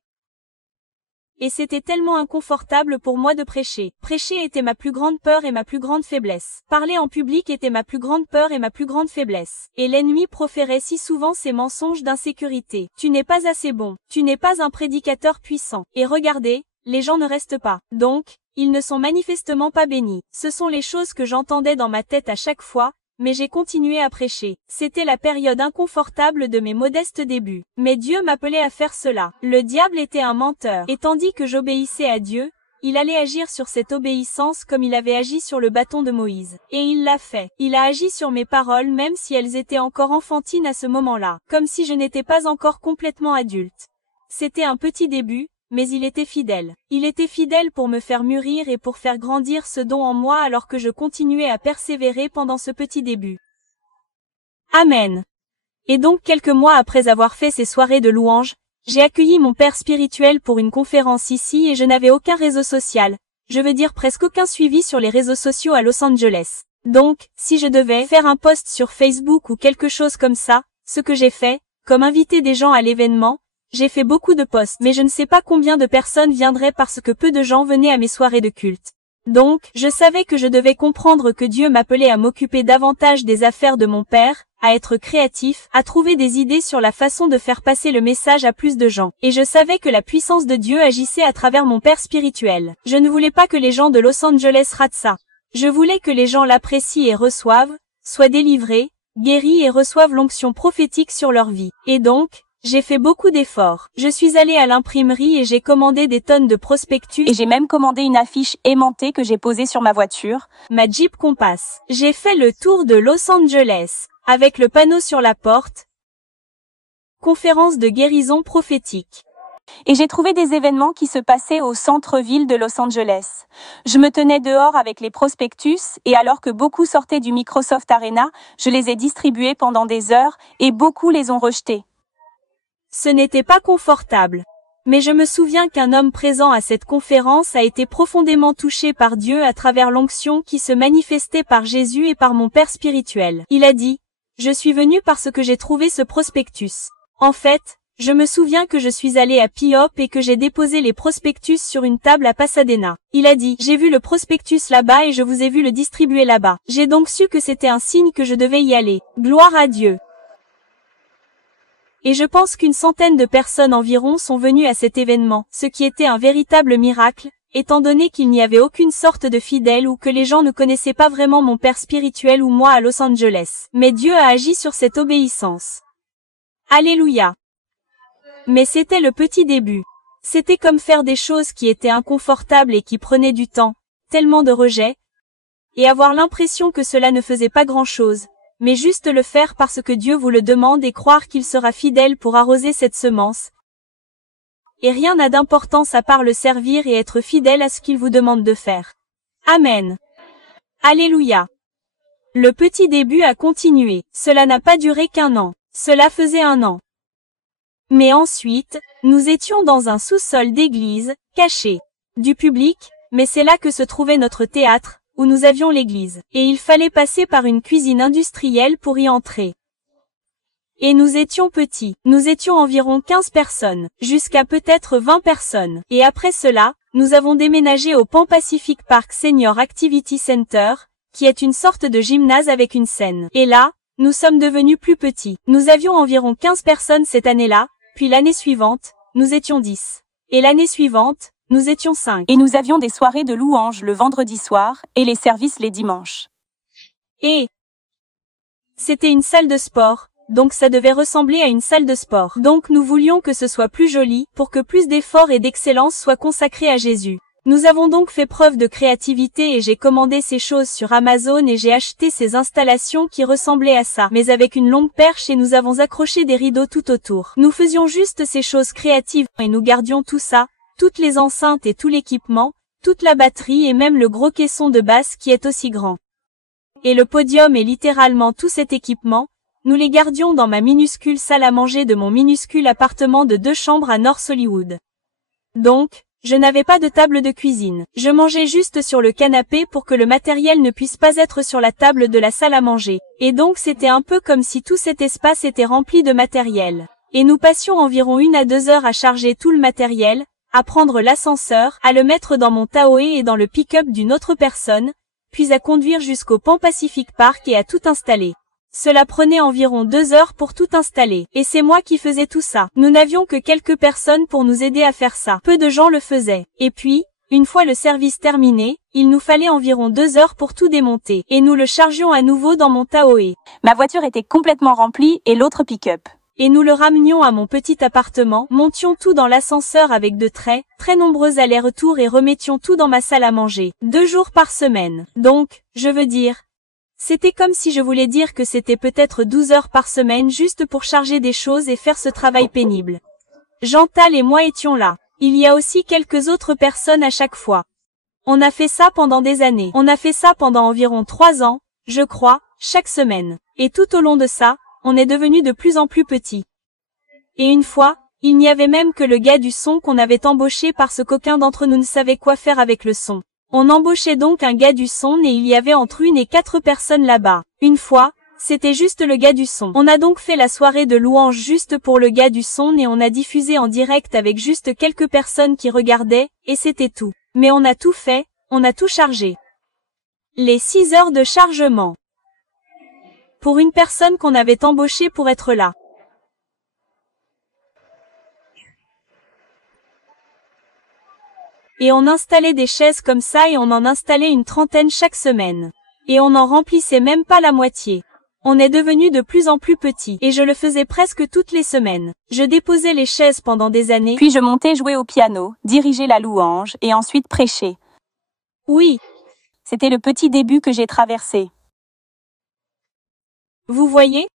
Et c'était tellement inconfortable pour moi de prêcher. Prêcher était ma plus grande peur et ma plus grande faiblesse. Parler en public était ma plus grande peur et ma plus grande faiblesse. Et l'ennemi proférait si souvent ces mensonges d'insécurité. Tu n'es pas assez bon. Tu n'es pas un prédicateur puissant. Et regardez, les gens ne restent pas. Donc, ils ne sont manifestement pas bénis. Ce sont les choses que j'entendais dans ma tête à chaque fois, mais j'ai continué à prêcher. C'était la période inconfortable de mes modestes débuts. Mais Dieu m'appelait à faire cela. Le diable était un menteur. Et tandis que j'obéissais à Dieu, il allait agir sur cette obéissance comme il avait agi sur le bâton de Moïse. Et il l'a fait. Il a agi sur mes paroles même si elles étaient encore enfantines à ce moment-là. Comme si je n'étais pas encore complètement adulte. C'était un petit début, mais il était fidèle. Il était fidèle pour me faire mûrir et pour faire grandir ce don en moi alors que je continuais à persévérer pendant ce petit début. Amen. Et donc quelques mois après avoir fait ces soirées de louanges, j'ai accueilli mon père spirituel pour une conférence ici et je n'avais aucun réseau social. Je veux dire presque aucun suivi sur les réseaux sociaux à Los Angeles. Donc, si je devais faire un post sur Facebook ou quelque chose comme ça, ce que j'ai fait, comme inviter des gens à l'événement, j'ai fait beaucoup de posts, mais je ne sais pas combien de personnes viendraient parce que peu de gens venaient à mes soirées de culte. Donc, je savais que je devais comprendre que Dieu m'appelait à m'occuper davantage des affaires de mon père, à être créatif, à trouver des idées sur la façon de faire passer le message à plus de gens. Et je savais que la puissance de Dieu agissait à travers mon père spirituel. Je ne voulais pas que les gens de Los Angeles ratent ça. Je voulais que les gens l'apprécient et reçoivent, soient délivrés, guéris et reçoivent l'onction prophétique sur leur vie. Et donc, j'ai fait beaucoup d'efforts. Je suis allée à l'imprimerie et j'ai commandé des tonnes de prospectus. Et j'ai même commandé une affiche aimantée que j'ai posée sur ma voiture. Ma Jeep Compass. J'ai fait le tour de Los Angeles, avec le panneau sur la porte. Conférence de guérison prophétique. Et j'ai trouvé des événements qui se passaient au centre-ville de Los Angeles. Je me tenais dehors avec les prospectus et alors que beaucoup sortaient du Microsoft Arena, je les ai distribués pendant des heures et beaucoup les ont rejetés. Ce n'était pas confortable. Mais je me souviens qu'un homme présent à cette conférence a été profondément touché par Dieu à travers l'onction qui se manifestait par Jésus et par mon père spirituel. Il a dit, « Je suis venu parce que j'ai trouvé ce prospectus. » En fait, je me souviens que je suis allé à P.O.P. et que j'ai déposé les prospectus sur une table à Pasadena. Il a dit, « J'ai vu le prospectus là-bas et je vous ai vu le distribuer là-bas. » J'ai donc su que c'était un signe que je devais y aller. Gloire à Dieu. Et je pense qu'une centaine de personnes environ sont venues à cet événement, ce qui était un véritable miracle, étant donné qu'il n'y avait aucune sorte de fidèle ou que les gens ne connaissaient pas vraiment mon père spirituel ou moi à Los Angeles. Mais Dieu a agi sur cette obéissance. Alléluia. Mais c'était le petit début. C'était comme faire des choses qui étaient inconfortables et qui prenaient du temps, tellement de rejets, et avoir l'impression que cela ne faisait pas grand-chose. Mais juste le faire parce que Dieu vous le demande et croire qu'il sera fidèle pour arroser cette semence. Et rien n'a d'importance à part le servir et être fidèle à ce qu'il vous demande de faire. Amen. Alléluia. Le petit début a continué. Cela n'a pas duré qu'1 an. Cela faisait 1 an. Mais ensuite, nous étions dans un sous-sol d'église, caché du public, mais c'est là que se trouvait notre théâtre, où nous avions l'église, et il fallait passer par une cuisine industrielle pour y entrer. Et nous étions petits, nous étions environ 15 personnes, jusqu'à peut-être 20 personnes. Et après cela, nous avons déménagé au Pan Pacific Park Senior Activity Center, qui est une sorte de gymnase avec une scène. Et là, nous sommes devenus plus petits. Nous avions environ 15 personnes cette année-là, puis l'année suivante, nous étions 10. Et l'année suivante, nous étions 5. Et nous avions des soirées de louanges le vendredi soir et les services les dimanches. Et c'était une salle de sport, donc ça devait ressembler à une salle de sport. Donc nous voulions que ce soit plus joli, pour que plus d'efforts et d'excellence soient consacrés à Jésus. Nous avons donc fait preuve de créativité et j'ai commandé ces choses sur Amazon et j'ai acheté ces installations qui ressemblaient à ça, mais avec une longue perche et nous avons accroché des rideaux tout autour. Nous faisions juste ces choses créatives et nous gardions tout ça, toutes les enceintes et tout l'équipement, toute la batterie et même le gros caisson de basse qui est aussi grand. Et le podium et littéralement tout cet équipement, nous les gardions dans ma minuscule salle à manger de mon minuscule appartement de 2 chambres à North Hollywood. Donc, je n'avais pas de table de cuisine. Je mangeais juste sur le canapé pour que le matériel ne puisse pas être sur la table de la salle à manger. Et donc c'était un peu comme si tout cet espace était rempli de matériel. Et nous passions environ 1 à 2 heures à charger tout le matériel, à prendre l'ascenseur, à le mettre dans mon Tahoe et dans le pick-up d'une autre personne, puis à conduire jusqu'au Pan Pacific Park et à tout installer. Cela prenait environ 2 heures pour tout installer. Et c'est moi qui faisais tout ça. Nous n'avions que quelques personnes pour nous aider à faire ça. Peu de gens le faisaient. Et puis, une fois le service terminé, il nous fallait environ 2 heures pour tout démonter. Et nous le chargions à nouveau dans mon Tahoe. Ma voiture était complètement remplie et l'autre pick-up. Et nous le ramenions à mon petit appartement, montions tout dans l'ascenseur avec de très nombreux allers-retours et remettions tout dans ma salle à manger. 2 jours par semaine. Donc, je veux dire, c'était comme si je voulais dire que c'était peut-être 12 heures par semaine juste pour charger des choses et faire ce travail pénible. Chantal et moi étions là. Il y a aussi quelques autres personnes à chaque fois. On a fait ça pendant des années. On a fait ça pendant environ 3 ans, je crois, chaque semaine. Et tout au long de ça, on est devenu de plus en plus petit. Et une fois, il n'y avait même que le gars du son qu'on avait embauché parce qu'aucun d'entre nous ne savait quoi faire avec le son. On embauchait donc un gars du son et il y avait entre 1 et 4 personnes là-bas. Une fois, c'était juste le gars du son. On a donc fait la soirée de louange juste pour le gars du son et on a diffusé en direct avec juste quelques personnes qui regardaient, et c'était tout. Mais on a tout fait, on a tout chargé. Les 6 heures de chargement. Pour une personne qu'on avait embauchée pour être là. Et on installait des chaises comme ça et on en installait une 30aine chaque semaine. Et on n'en remplissait même pas la moitié. On est devenu de plus en plus petit. Et je le faisais presque toutes les semaines. Je déposais les chaises pendant des années. Puis je montais jouer au piano, diriger la louange et ensuite prêcher. Oui. C'était le petit début que j'ai traversé. Vous voyez?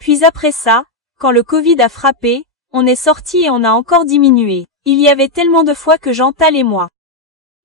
Puis après ça, quand le Covid a frappé, on est sorti et on a encore diminué. Il y avait tellement de fois que Chantal et moi.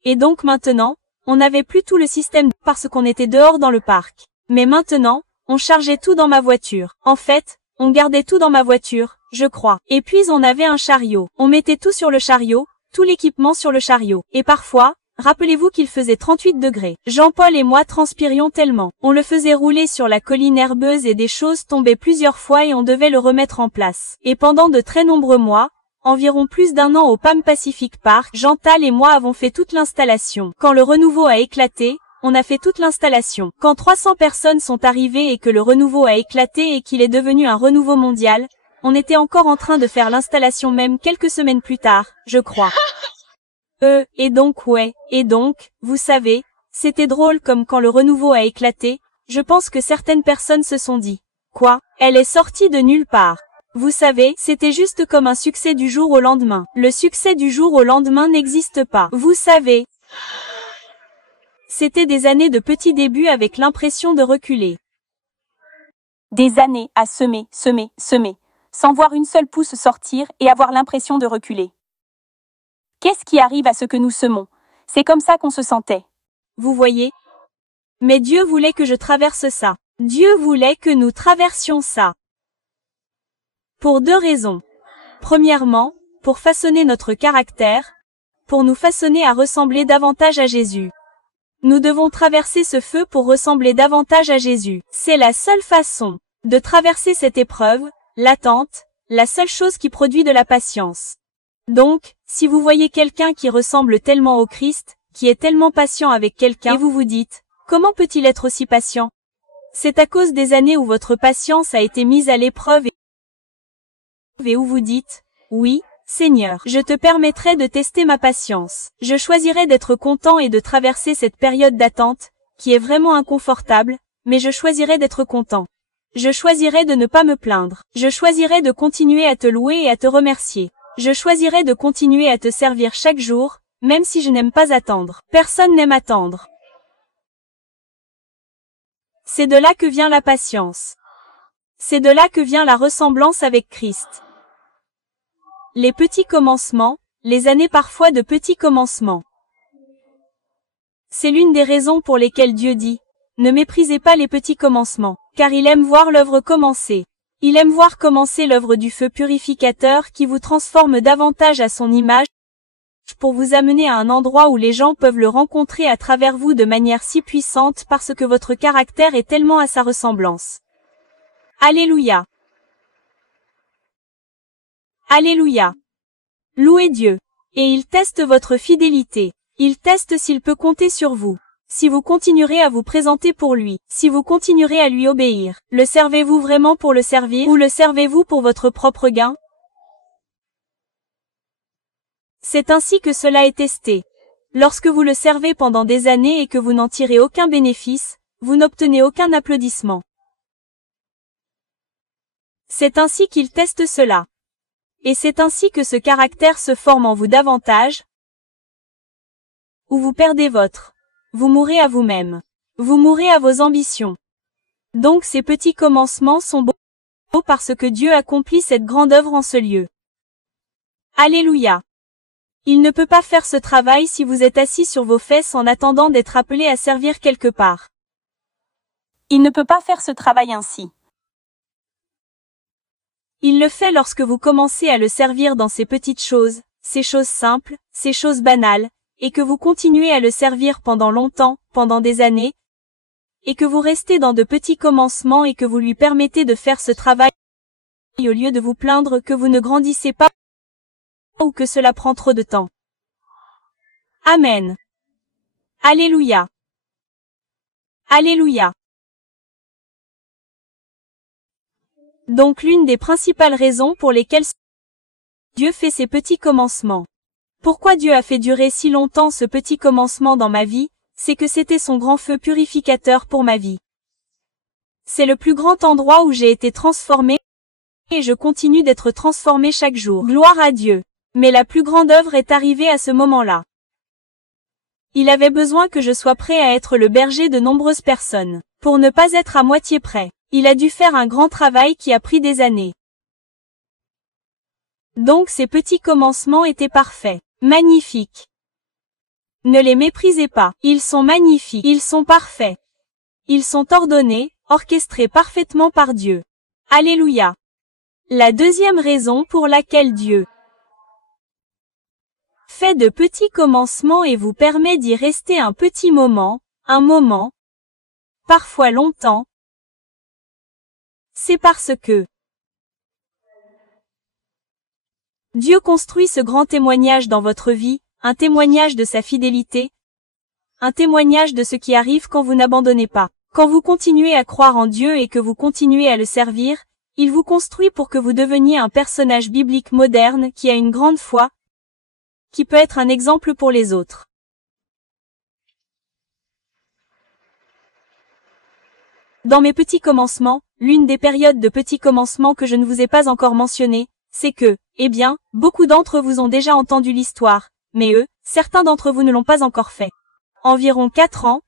Et donc maintenant, on n'avait plus tout le système parce qu'on était dehors dans le parc. Mais maintenant, on chargeait tout dans ma voiture. En fait, on gardait tout dans ma voiture, je crois. Et puis on avait un chariot. On mettait tout sur le chariot, tout l'équipement sur le chariot. Et parfois, rappelez-vous qu'il faisait 38 degrés. Jean-Paul et moi transpirions tellement. On le faisait rouler sur la colline herbeuse et des choses tombaient plusieurs fois et on devait le remettre en place. Et pendant de très nombreux mois, environ plus d'1 an au Pan Pacific Park, Chantal et moi avons fait toute l'installation. Quand le renouveau a éclaté, on a fait toute l'installation. Quand 300 personnes sont arrivées et que le renouveau a éclaté et qu'il est devenu un renouveau mondial, on était encore en train de faire l'installation même quelques semaines plus tard, je crois. Et donc vous savez, c'était drôle comme quand le renouveau a éclaté, je pense que certaines personnes se sont dit, quoi, elle est sortie de nulle part. Vous savez, c'était juste comme un succès du jour au lendemain. Le succès du jour au lendemain n'existe pas. Vous savez. C'était des années de petits débuts avec l'impression de reculer. Des années à semer, sans voir une seule pousse sortir et avoir l'impression de reculer. Qu'est-ce qui arrive à ce que nous semons? C'est comme ça qu'on se sentait. Vous voyez? Mais Dieu voulait que je traverse ça. Dieu voulait que nous traversions ça. Pour 2 raisons. Premièrement, pour façonner notre caractère, pour nous façonner à ressembler davantage à Jésus. Nous devons traverser ce feu pour ressembler davantage à Jésus. C'est la seule façon de traverser cette épreuve, l'attente, la seule chose qui produit de la patience. Donc, si vous voyez quelqu'un qui ressemble tellement au Christ, qui est tellement patient avec quelqu'un, et vous vous dites, comment peut-il être aussi patient? C'est à cause des années où votre patience a été mise à l'épreuve et où vous dites, oui, Seigneur, je te permettrai de tester ma patience. Je choisirai d'être content et de traverser cette période d'attente, qui est vraiment inconfortable, mais je choisirai d'être content. Je choisirai de ne pas me plaindre. Je choisirai de continuer à te louer et à te remercier. Je choisirai de continuer à te servir chaque jour, même si je n'aime pas attendre. Personne n'aime attendre. C'est de là que vient la patience. C'est de là que vient la ressemblance avec Christ. Les petits commencements, les années parfois de petits commencements. C'est l'une des raisons pour lesquelles Dieu dit, ne méprisez pas les petits commencements, car il aime voir l'œuvre commencer. Il aime voir commencer l'œuvre du feu purificateur qui vous transforme davantage à son image, pour vous amener à un endroit où les gens peuvent le rencontrer à travers vous de manière si puissante parce que votre caractère est tellement à sa ressemblance. Alléluia. Alléluia. Louez Dieu. Et il teste votre fidélité. Il teste s'il peut compter sur vous. Si vous continuerez à vous présenter pour lui, si vous continuerez à lui obéir, le servez-vous vraiment pour le servir ou le servez-vous pour votre propre gain? C'est ainsi que cela est testé. Lorsque vous le servez pendant des années et que vous n'en tirez aucun bénéfice, vous n'obtenez aucun applaudissement. C'est ainsi qu'il teste cela. Et c'est ainsi que ce caractère se forme en vous davantage, ou vous perdez votre. Vous mourrez à vous-même. Vous mourrez à vos ambitions. Donc ces petits commencements sont beaux parce que Dieu accomplit cette grande œuvre en ce lieu. Alléluia. Il ne peut pas faire ce travail si vous êtes assis sur vos fesses en attendant d'être appelé à servir quelque part. Il ne peut pas faire ce travail ainsi. Il le fait lorsque vous commencez à le servir dans ces petites choses, ces choses simples, ces choses banales, et que vous continuez à le servir pendant longtemps, pendant des années, et que vous restez dans de petits commencements et que vous lui permettez de faire ce travail au lieu de vous plaindre que vous ne grandissez pas ou que cela prend trop de temps. Amen. Alléluia. Alléluia. Donc l'une des principales raisons pour lesquelles Dieu fait ces petits commencements. Pourquoi Dieu a fait durer si longtemps ce petit commencement dans ma vie, c'est que c'était son grand feu purificateur pour ma vie. C'est le plus grand endroit où j'ai été transformé, et je continue d'être transformé chaque jour. Gloire à Dieu. Mais la plus grande œuvre est arrivée à ce moment-là. Il avait besoin que je sois prêt à être le berger de nombreuses personnes. Pour ne pas être à moitié prêt, il a dû faire un grand travail qui a pris des années. Donc ces petits commencements étaient parfaits, magnifiques. Ne les méprisez pas, ils sont magnifiques, ils sont parfaits. Ils sont ordonnés, orchestrés parfaitement par Dieu. Alléluia. La deuxième raison pour laquelle Dieu fait de petits commencements et vous permet d'y rester un petit moment, parfois longtemps, c'est parce que Dieu construit ce grand témoignage dans votre vie, un témoignage de sa fidélité, un témoignage de ce qui arrive quand vous n'abandonnez pas. Quand vous continuez à croire en Dieu et que vous continuez à le servir, il vous construit pour que vous deveniez un personnage biblique moderne qui a une grande foi, qui peut être un exemple pour les autres. Dans mes petits commencements, l'une des périodes de petits commencements que je ne vous ai pas encore mentionné, c'est que, eh bien, beaucoup d'entre vous ont déjà entendu l'histoire, mais certains d'entre vous ne l'ont pas encore fait. Environ 4 ans,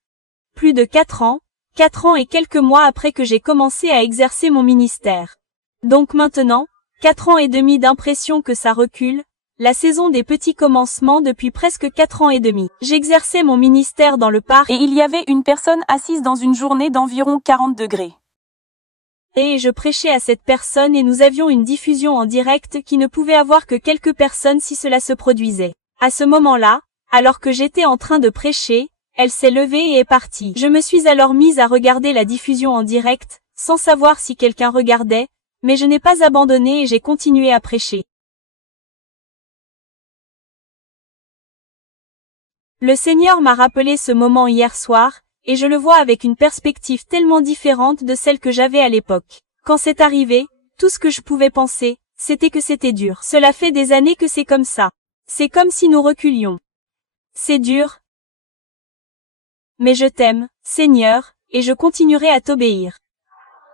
plus de 4 ans, 4 ans et quelques mois après que j'ai commencé à exercer mon ministère. Donc maintenant, 4 ans et demi d'impression que ça recule, la saison des petits commencements depuis presque 4 ans et demi. J'exerçais mon ministère dans le parc et il y avait une personne assise dans une journée d'environ 40 degrés. Et je prêchais à cette personne et nous avions une diffusion en direct qui ne pouvait avoir que quelques personnes si cela se produisait. À ce moment-là, alors que j'étais en train de prêcher, elle s'est levée et est partie. Je me suis alors mise à regarder la diffusion en direct, sans savoir si quelqu'un regardait, mais je n'ai pas abandonné et j'ai continué à prêcher. Le Seigneur m'a rappelé ce moment hier soir, et je le vois avec une perspective tellement différente de celle que j'avais à l'époque. Quand c'est arrivé, tout ce que je pouvais penser, c'était que c'était dur. Cela fait des années que c'est comme ça. C'est comme si nous reculions. C'est dur. Mais je t'aime, Seigneur, et je continuerai à t'obéir.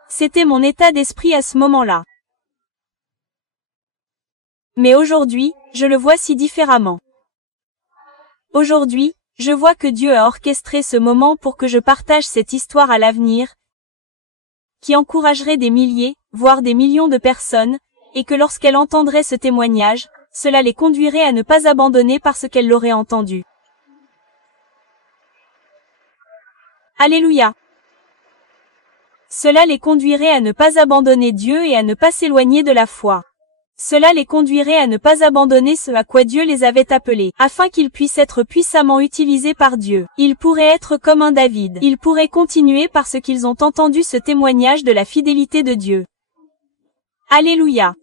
C'était mon état d'esprit à ce moment-là. Mais aujourd'hui, je le vois si différemment. Aujourd'hui, je vois que Dieu a orchestré ce moment pour que je partage cette histoire à l'avenir, qui encouragerait des milliers, voire des millions de personnes, et que lorsqu'elles entendraient ce témoignage, cela les conduirait à ne pas abandonner parce qu'elles l'auraient entendu. Alléluia. Cela les conduirait à ne pas abandonner Dieu et à ne pas s'éloigner de la foi. Cela les conduirait à ne pas abandonner ce à quoi Dieu les avait appelés, afin qu'ils puissent être puissamment utilisés par Dieu. Ils pourraient être comme un David. Ils pourraient continuer parce qu'ils ont entendu ce témoignage de la fidélité de Dieu. Alléluia.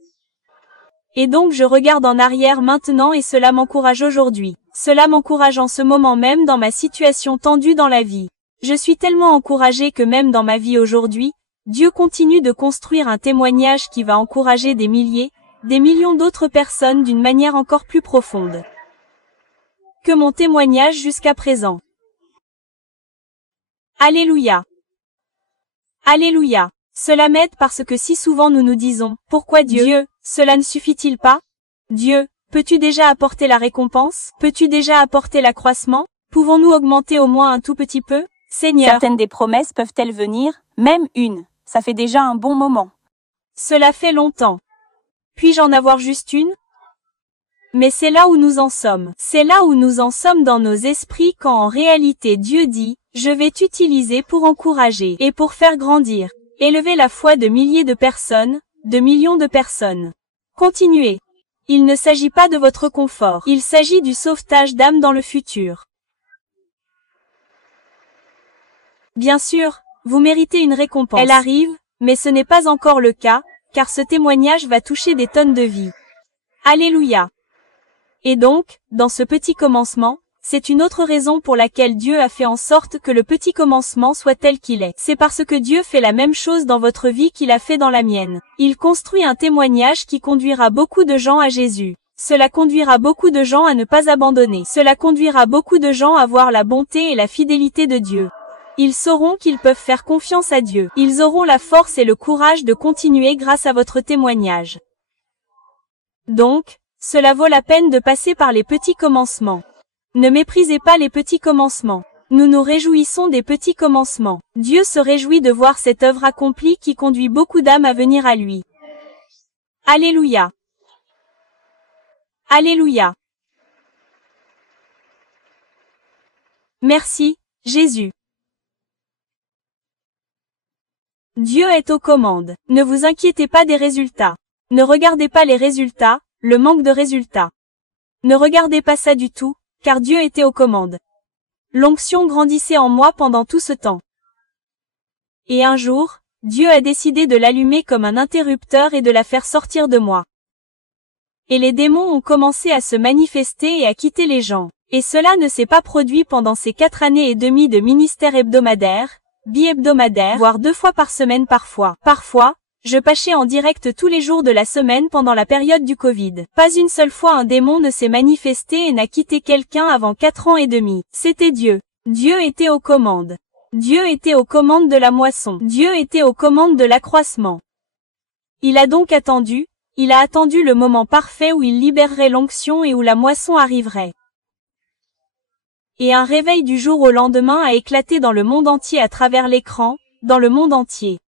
Et donc je regarde en arrière maintenant et cela m'encourage aujourd'hui. Cela m'encourage en ce moment même dans ma situation tendue dans la vie. Je suis tellement encouragée que même dans ma vie aujourd'hui, Dieu continue de construire un témoignage qui va encourager des milliers, des millions d'autres personnes d'une manière encore plus profonde que mon témoignage jusqu'à présent. Alléluia. Alléluia. Cela m'aide parce que si souvent nous nous disons, pourquoi Dieu, cela ne suffit-il pas? Dieu, peux-tu déjà apporter la récompense? Peux-tu déjà apporter l'accroissement? Pouvons-nous augmenter au moins un tout petit peu? Seigneur. Certaines des promesses peuvent-elles venir, même une, ça fait déjà un bon moment. Cela fait longtemps. Puis-je en avoir juste une? Mais c'est là où nous en sommes. C'est là où nous en sommes dans nos esprits quand en réalité Dieu dit, je vais t'utiliser pour encourager et pour faire grandir, élever la foi de milliers de personnes, de millions de personnes. Continuez. Il ne s'agit pas de votre confort. Il s'agit du sauvetage d'âmes dans le futur. Bien sûr, vous méritez une récompense. Elle arrive, mais ce n'est pas encore le cas, car ce témoignage va toucher des tonnes de vies. Alléluia. Et donc, dans ce petit commencement, c'est une autre raison pour laquelle Dieu a fait en sorte que le petit commencement soit tel qu'il est. C'est parce que Dieu fait la même chose dans votre vie qu'il a fait dans la mienne. Il construit un témoignage qui conduira beaucoup de gens à Jésus. Cela conduira beaucoup de gens à ne pas abandonner. Cela conduira beaucoup de gens à voir la bonté et la fidélité de Dieu. Ils sauront qu'ils peuvent faire confiance à Dieu. Ils auront la force et le courage de continuer grâce à votre témoignage. Donc, cela vaut la peine de passer par les petits commencements. Ne méprisez pas les petits commencements. Nous nous réjouissons des petits commencements. Dieu se réjouit de voir cette œuvre accomplie qui conduit beaucoup d'âmes à venir à lui. Alléluia. Alléluia. Merci, Jésus. Dieu est aux commandes. Ne vous inquiétez pas des résultats. Ne regardez pas les résultats, le manque de résultats. Ne regardez pas ça du tout, car Dieu était aux commandes. L'onction grandissait en moi pendant tout ce temps. Et un jour, Dieu a décidé de l'allumer comme un interrupteur et de la faire sortir de moi. Et les démons ont commencé à se manifester et à quitter les gens. Et cela ne s'est pas produit pendant ces 4 années et demie de ministère hebdomadaire, bi-hebdomadaire, voire 2 fois par semaine parfois. Parfois, je pâchais en direct tous les jours de la semaine pendant la période du Covid. Pas une seule fois un démon ne s'est manifesté et n'a quitté quelqu'un avant 4 ans et demi. C'était Dieu. Dieu était aux commandes. Dieu était aux commandes de la moisson. Dieu était aux commandes de l'accroissement. Il a donc attendu, il a attendu le moment parfait où il libérerait l'onction et où la moisson arriverait. Et un réveil du jour au lendemain a éclaté dans le monde entier à travers l'écran, dans le monde entier.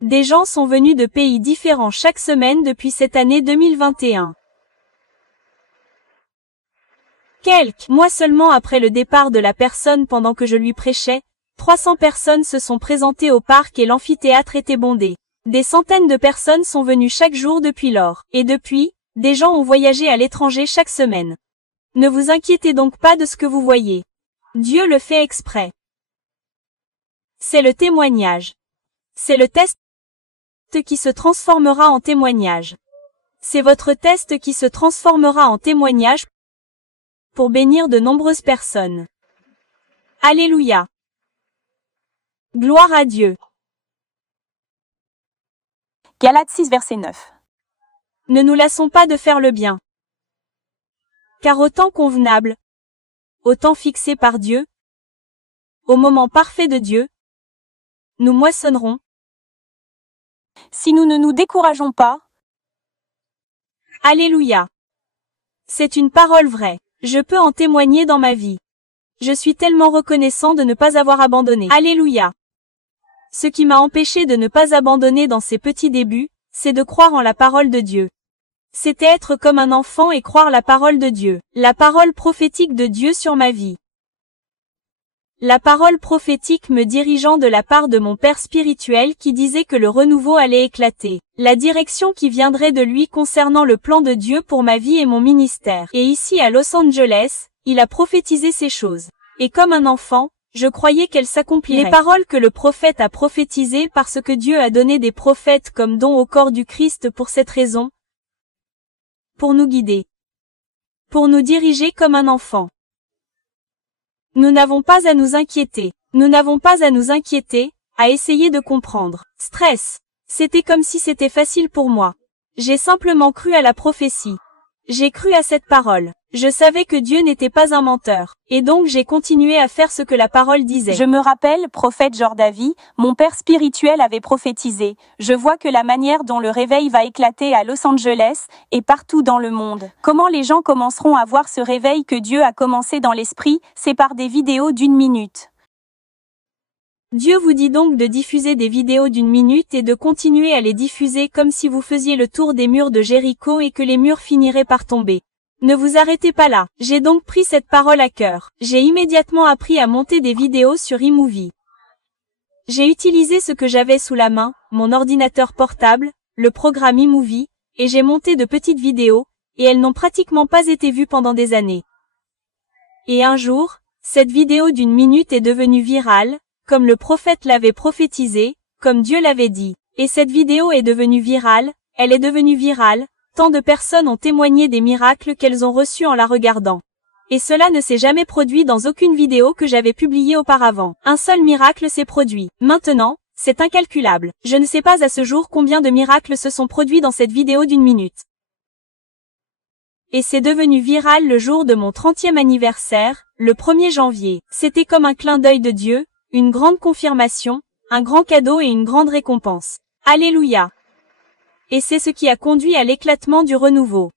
Des gens sont venus de pays différents chaque semaine depuis cette année 2021. Quelques mois seulement après le départ de la personne pendant que je lui prêchais, 300 personnes se sont présentées au parc et l'amphithéâtre était bondé. Des centaines de personnes sont venues chaque jour depuis lors. Et depuis, des gens ont voyagé à l'étranger chaque semaine. Ne vous inquiétez donc pas de ce que vous voyez. Dieu le fait exprès. C'est le témoignage. C'est le test qui se transformera en témoignage. C'est votre test qui se transformera en témoignage pour bénir de nombreuses personnes. Alléluia. Gloire à Dieu. Galates 6 verset 9. Ne nous lassons pas de faire le bien. Car au temps convenable, au temps fixé par Dieu, au moment parfait de Dieu, nous moissonnerons. Si nous ne nous décourageons pas, Alléluia. C'est une parole vraie. Je peux en témoigner dans ma vie. Je suis tellement reconnaissant de ne pas avoir abandonné. Alléluia. Ce qui m'a empêché de ne pas abandonner dans ces petits débuts, c'est de croire en la parole de Dieu. C'était être comme un enfant et croire la parole de Dieu, la parole prophétique de Dieu sur ma vie. La parole prophétique me dirigeant de la part de mon père spirituel qui disait que le renouveau allait éclater, la direction qui viendrait de lui concernant le plan de Dieu pour ma vie et mon ministère. Et ici à Los Angeles, il a prophétisé ces choses. Et comme un enfant, je croyais qu'elles s'accompliraient. Les paroles que le prophète a prophétisées parce que Dieu a donné des prophètes comme don au corps du Christ pour cette raison. Pour nous guider. Pour nous diriger comme un enfant. Nous n'avons pas à nous inquiéter. Nous n'avons pas à nous inquiéter, à essayer de comprendre. Stress. C'était comme si c'était facile pour moi. J'ai simplement cru à la prophétie. J'ai cru à cette parole. Je savais que Dieu n'était pas un menteur. Et donc j'ai continué à faire ce que la parole disait. Je me rappelle, prophète Jordavi, mon père spirituel avait prophétisé. Je vois que la manière dont le réveil va éclater à Los Angeles et partout dans le monde. Comment les gens commenceront à voir ce réveil que Dieu a commencé dans l'esprit, c'est par des vidéos d'1 minute. Dieu vous dit donc de diffuser des vidéos d'1 minute et de continuer à les diffuser comme si vous faisiez le tour des murs de Jéricho et que les murs finiraient par tomber. Ne vous arrêtez pas là. J'ai donc pris cette parole à cœur. J'ai immédiatement appris à monter des vidéos sur iMovie. J'ai utilisé ce que j'avais sous la main, mon ordinateur portable, le programme iMovie, et j'ai monté de petites vidéos, et elles n'ont pratiquement pas été vues pendant des années. Et un jour, cette vidéo d'1 minute est devenue virale, comme le prophète l'avait prophétisé, comme Dieu l'avait dit. Et cette vidéo est devenue virale, elle est devenue virale, tant de personnes ont témoigné des miracles qu'elles ont reçus en la regardant. Et cela ne s'est jamais produit dans aucune vidéo que j'avais publiée auparavant. Un seul miracle s'est produit. Maintenant, c'est incalculable. Je ne sais pas à ce jour combien de miracles se sont produits dans cette vidéo d'1 minute. Et c'est devenu viral le jour de mon 30e anniversaire, le 1er janvier. C'était comme un clin d'œil de Dieu, une grande confirmation, un grand cadeau et une grande récompense. Alléluia. Et c'est ce qui a conduit à l'éclatement du renouveau.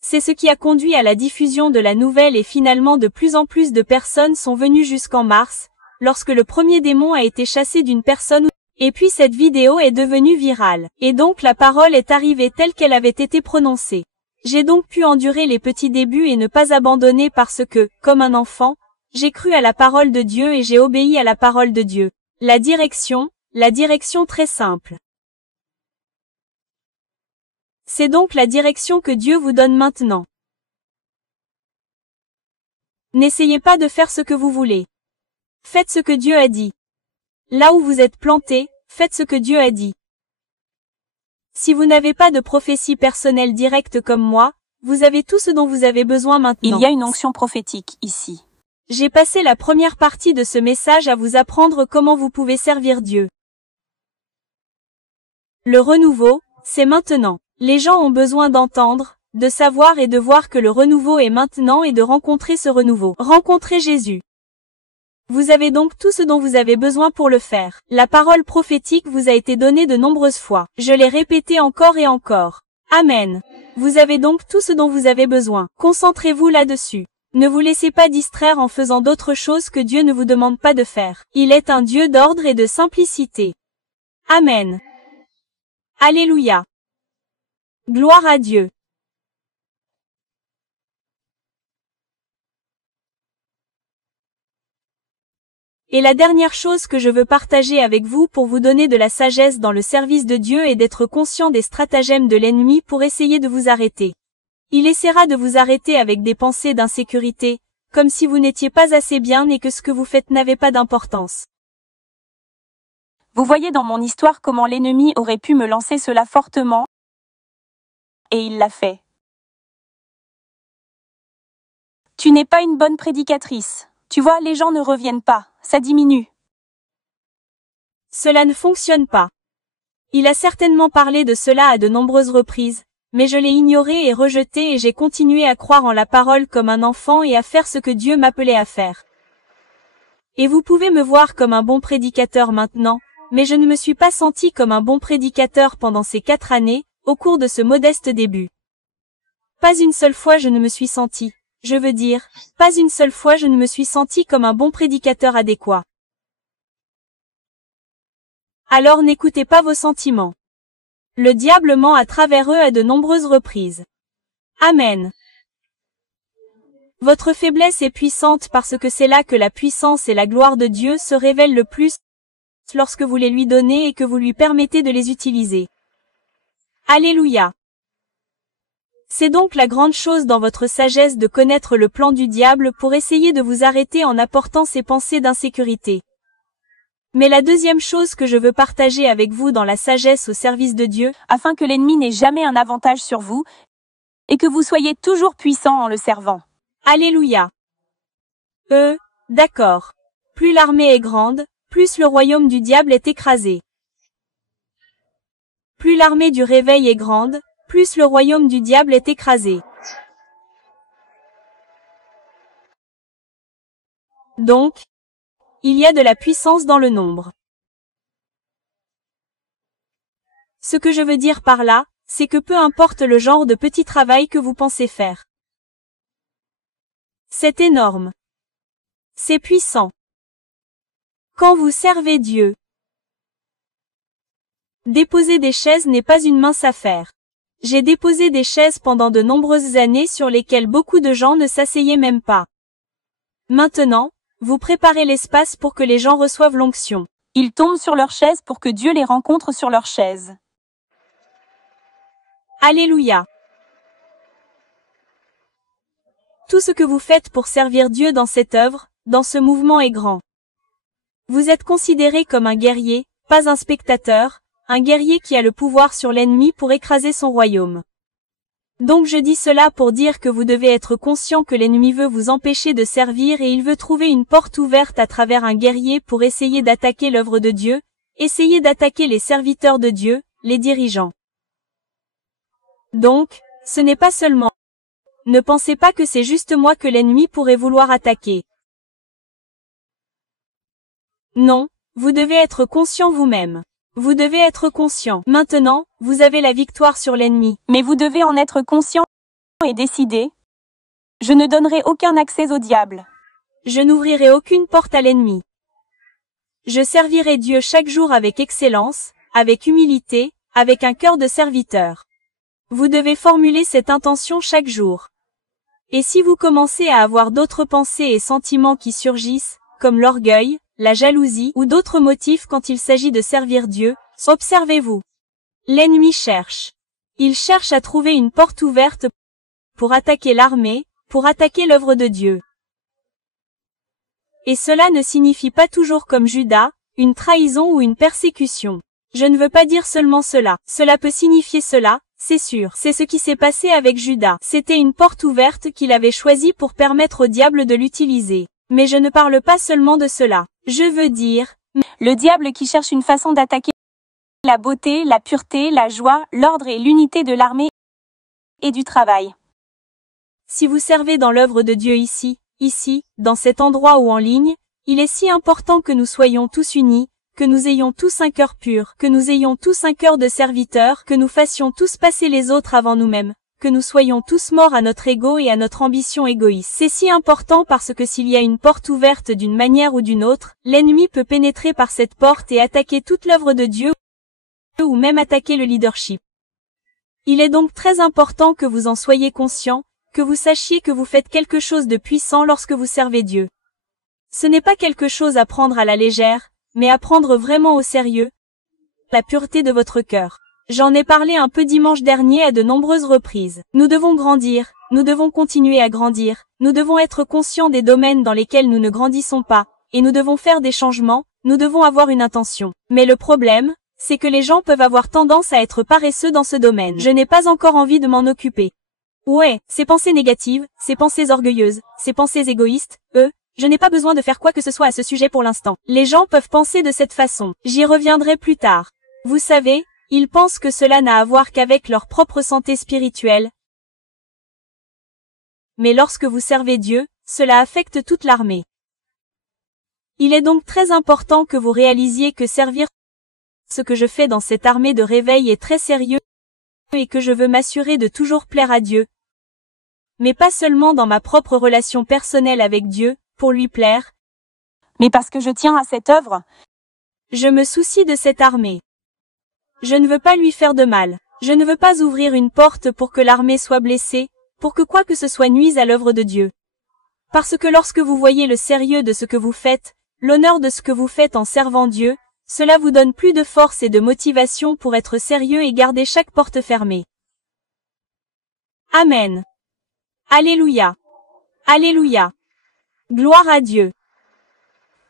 C'est ce qui a conduit à la diffusion de la nouvelle et finalement de plus en plus de personnes sont venues jusqu'en mars, lorsque le premier démon a été chassé d'une personne. Et puis cette vidéo est devenue virale. Et donc la parole est arrivée telle qu'elle avait été prononcée. J'ai donc pu endurer les petits débuts et ne pas abandonner parce que, comme un enfant, j'ai cru à la parole de Dieu et j'ai obéi à la parole de Dieu. La direction très simple. C'est donc la direction que Dieu vous donne maintenant. N'essayez pas de faire ce que vous voulez. Faites ce que Dieu a dit. Là où vous êtes planté, faites ce que Dieu a dit. Si vous n'avez pas de prophétie personnelle directe comme moi, vous avez tout ce dont vous avez besoin maintenant. Il y a une onction prophétique ici. J'ai passé la première partie de ce message à vous apprendre comment vous pouvez servir Dieu. Le renouveau, c'est maintenant. Les gens ont besoin d'entendre, de savoir et de voir que le renouveau est maintenant et de rencontrer ce renouveau. Rencontrer Jésus. Vous avez donc tout ce dont vous avez besoin pour le faire. La parole prophétique vous a été donnée de nombreuses fois. Je l'ai répétée encore et encore. Amen. Vous avez donc tout ce dont vous avez besoin. Concentrez-vous là-dessus. Ne vous laissez pas distraire en faisant d'autres choses que Dieu ne vous demande pas de faire. Il est un Dieu d'ordre et de simplicité. Amen. Alléluia. Gloire à Dieu. Et la dernière chose que je veux partager avec vous pour vous donner de la sagesse dans le service de Dieu est d'être conscient des stratagèmes de l'ennemi pour essayer de vous arrêter. Il essaiera de vous arrêter avec des pensées d'insécurité, comme si vous n'étiez pas assez bien et que ce que vous faites n'avait pas d'importance. Vous voyez dans mon histoire comment l'ennemi aurait pu me lancer cela fortement, et il l'a fait. Tu n'es pas une bonne prédicatrice. Tu vois, les gens ne reviennent pas, ça diminue. Cela ne fonctionne pas. Il a certainement parlé de cela à de nombreuses reprises, mais je l'ai ignoré et rejeté et j'ai continué à croire en la parole comme un enfant et à faire ce que Dieu m'appelait à faire. Et vous pouvez me voir comme un bon prédicateur maintenant, mais je ne me suis pas senti comme un bon prédicateur pendant ces 4 années, au cours de ce modeste début. Pas une seule fois je ne me suis senti, je veux dire, pas une seule fois je ne me suis senti comme un bon prédicateur adéquat. Alors n'écoutez pas vos sentiments. Le diable ment à travers eux à de nombreuses reprises. Amen. Votre faiblesse est puissante parce que c'est là que la puissance et la gloire de Dieu se révèlent le plus lorsque vous les lui donnez et que vous lui permettez de les utiliser. Alléluia. C'est donc la grande chose dans votre sagesse de connaître le plan du diable pour essayer de vous arrêter en apportant ces pensées d'insécurité. Mais la deuxième chose que je veux partager avec vous dans la sagesse au service de Dieu, afin que l'ennemi n'ait jamais un avantage sur vous, et que vous soyez toujours puissant en le servant. Alléluia. D'accord. Plus l'armée est grande, plus le royaume du diable est écrasé. Plus l'armée du réveil est grande, plus le royaume du diable est écrasé. Donc, il y a de la puissance dans le nombre. Ce que je veux dire par là, c'est que peu importe le genre de petit travail que vous pensez faire. C'est énorme. C'est puissant. Quand vous servez Dieu, déposer des chaises n'est pas une mince affaire. J'ai déposé des chaises pendant de nombreuses années sur lesquelles beaucoup de gens ne s'asseyaient même pas. Maintenant, vous préparez l'espace pour que les gens reçoivent l'onction. Ils tombent sur leur chaise pour que Dieu les rencontre sur leur chaise. Alléluia. Tout ce que vous faites pour servir Dieu dans cette œuvre, dans ce mouvement est grand. Vous êtes considéré comme un guerrier, pas un spectateur, un guerrier qui a le pouvoir sur l'ennemi pour écraser son royaume. Donc je dis cela pour dire que vous devez être conscient que l'ennemi veut vous empêcher de servir et il veut trouver une porte ouverte à travers un guerrier pour essayer d'attaquer l'œuvre de Dieu, essayer d'attaquer les serviteurs de Dieu, les dirigeants. Donc, ce n'est pas seulement. Ne pensez pas que c'est juste moi que l'ennemi pourrait vouloir attaquer. Non, vous devez être conscient vous-même. Vous devez être conscient. Maintenant, vous avez la victoire sur l'ennemi. Mais vous devez en être conscient et décider. Je ne donnerai aucun accès au diable. Je n'ouvrirai aucune porte à l'ennemi. Je servirai Dieu chaque jour avec excellence, avec humilité, avec un cœur de serviteur. Vous devez formuler cette intention chaque jour. Et si vous commencez à avoir d'autres pensées et sentiments qui surgissent, comme l'orgueil, la jalousie ou d'autres motifs quand il s'agit de servir Dieu, observez-vous. L'ennemi cherche. Il cherche à trouver une porte ouverte pour attaquer l'armée, pour attaquer l'œuvre de Dieu. Et cela ne signifie pas toujours comme Judas, une trahison ou une persécution. Je ne veux pas dire seulement cela. Cela peut signifier cela, c'est sûr. C'est ce qui s'est passé avec Judas. C'était une porte ouverte qu'il avait choisie pour permettre au diable de l'utiliser. Mais je ne parle pas seulement de cela. Je veux dire, le diable qui cherche une façon d'attaquer la beauté, la pureté, la joie, l'ordre et l'unité de l'armée et du travail. Si vous servez dans l'œuvre de Dieu ici, dans cet endroit ou en ligne, il est si important que nous soyons tous unis, que nous ayons tous un cœur pur, que nous ayons tous un cœur de serviteur, que nous fassions tous passer les autres avant nous-mêmes, que nous soyons tous morts à notre ego et à notre ambition égoïste. C'est si important parce que s'il y a une porte ouverte d'une manière ou d'une autre, l'ennemi peut pénétrer par cette porte et attaquer toute l'œuvre de Dieu ou même attaquer le leadership. Il est donc très important que vous en soyez conscient, que vous sachiez que vous faites quelque chose de puissant lorsque vous servez Dieu. Ce n'est pas quelque chose à prendre à la légère, mais à prendre vraiment au sérieux, la pureté de votre cœur. J'en ai parlé un peu dimanche dernier à de nombreuses reprises. Nous devons grandir, nous devons continuer à grandir, nous devons être conscients des domaines dans lesquels nous ne grandissons pas, et nous devons faire des changements, nous devons avoir une intention. Mais le problème, c'est que les gens peuvent avoir tendance à être paresseux dans ce domaine. Je n'ai pas encore envie de m'en occuper. Ouais, ces pensées négatives, ces pensées orgueilleuses, ces pensées égoïstes, je n'ai pas besoin de faire quoi que ce soit à ce sujet pour l'instant. Les gens peuvent penser de cette façon. J'y reviendrai plus tard. Vous savez, ils pensent que cela n'a à voir qu'avec leur propre santé spirituelle. Mais lorsque vous servez Dieu, cela affecte toute l'armée. Il est donc très important que vous réalisiez que servir ce que je fais dans cette armée de réveil est très sérieux et que je veux m'assurer de toujours plaire à Dieu, mais pas seulement dans ma propre relation personnelle avec Dieu, pour lui plaire, mais parce que je tiens à cette œuvre. Je me soucie de cette armée. Je ne veux pas lui faire de mal. Je ne veux pas ouvrir une porte pour que l'armée soit blessée, pour que quoi que ce soit nuise à l'œuvre de Dieu. Parce que lorsque vous voyez le sérieux de ce que vous faites, l'honneur de ce que vous faites en servant Dieu, cela vous donne plus de force et de motivation pour être sérieux et garder chaque porte fermée. Amen. Alléluia. Alléluia. Gloire à Dieu.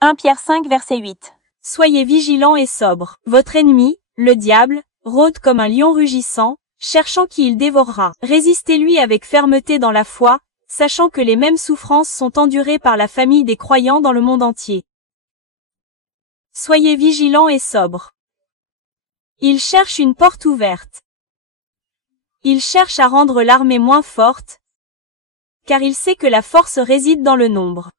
1 Pierre 5 verset 8. Soyez vigilants et sobres. Votre ennemi, le diable, rôde comme un lion rugissant, cherchant qui il dévorera. Résistez-lui avec fermeté dans la foi, sachant que les mêmes souffrances sont endurées par la famille des croyants dans le monde entier. Soyez vigilants et sobres. Il cherche une porte ouverte. Il cherche à rendre l'armée moins forte, car il sait que la force réside dans le nombre.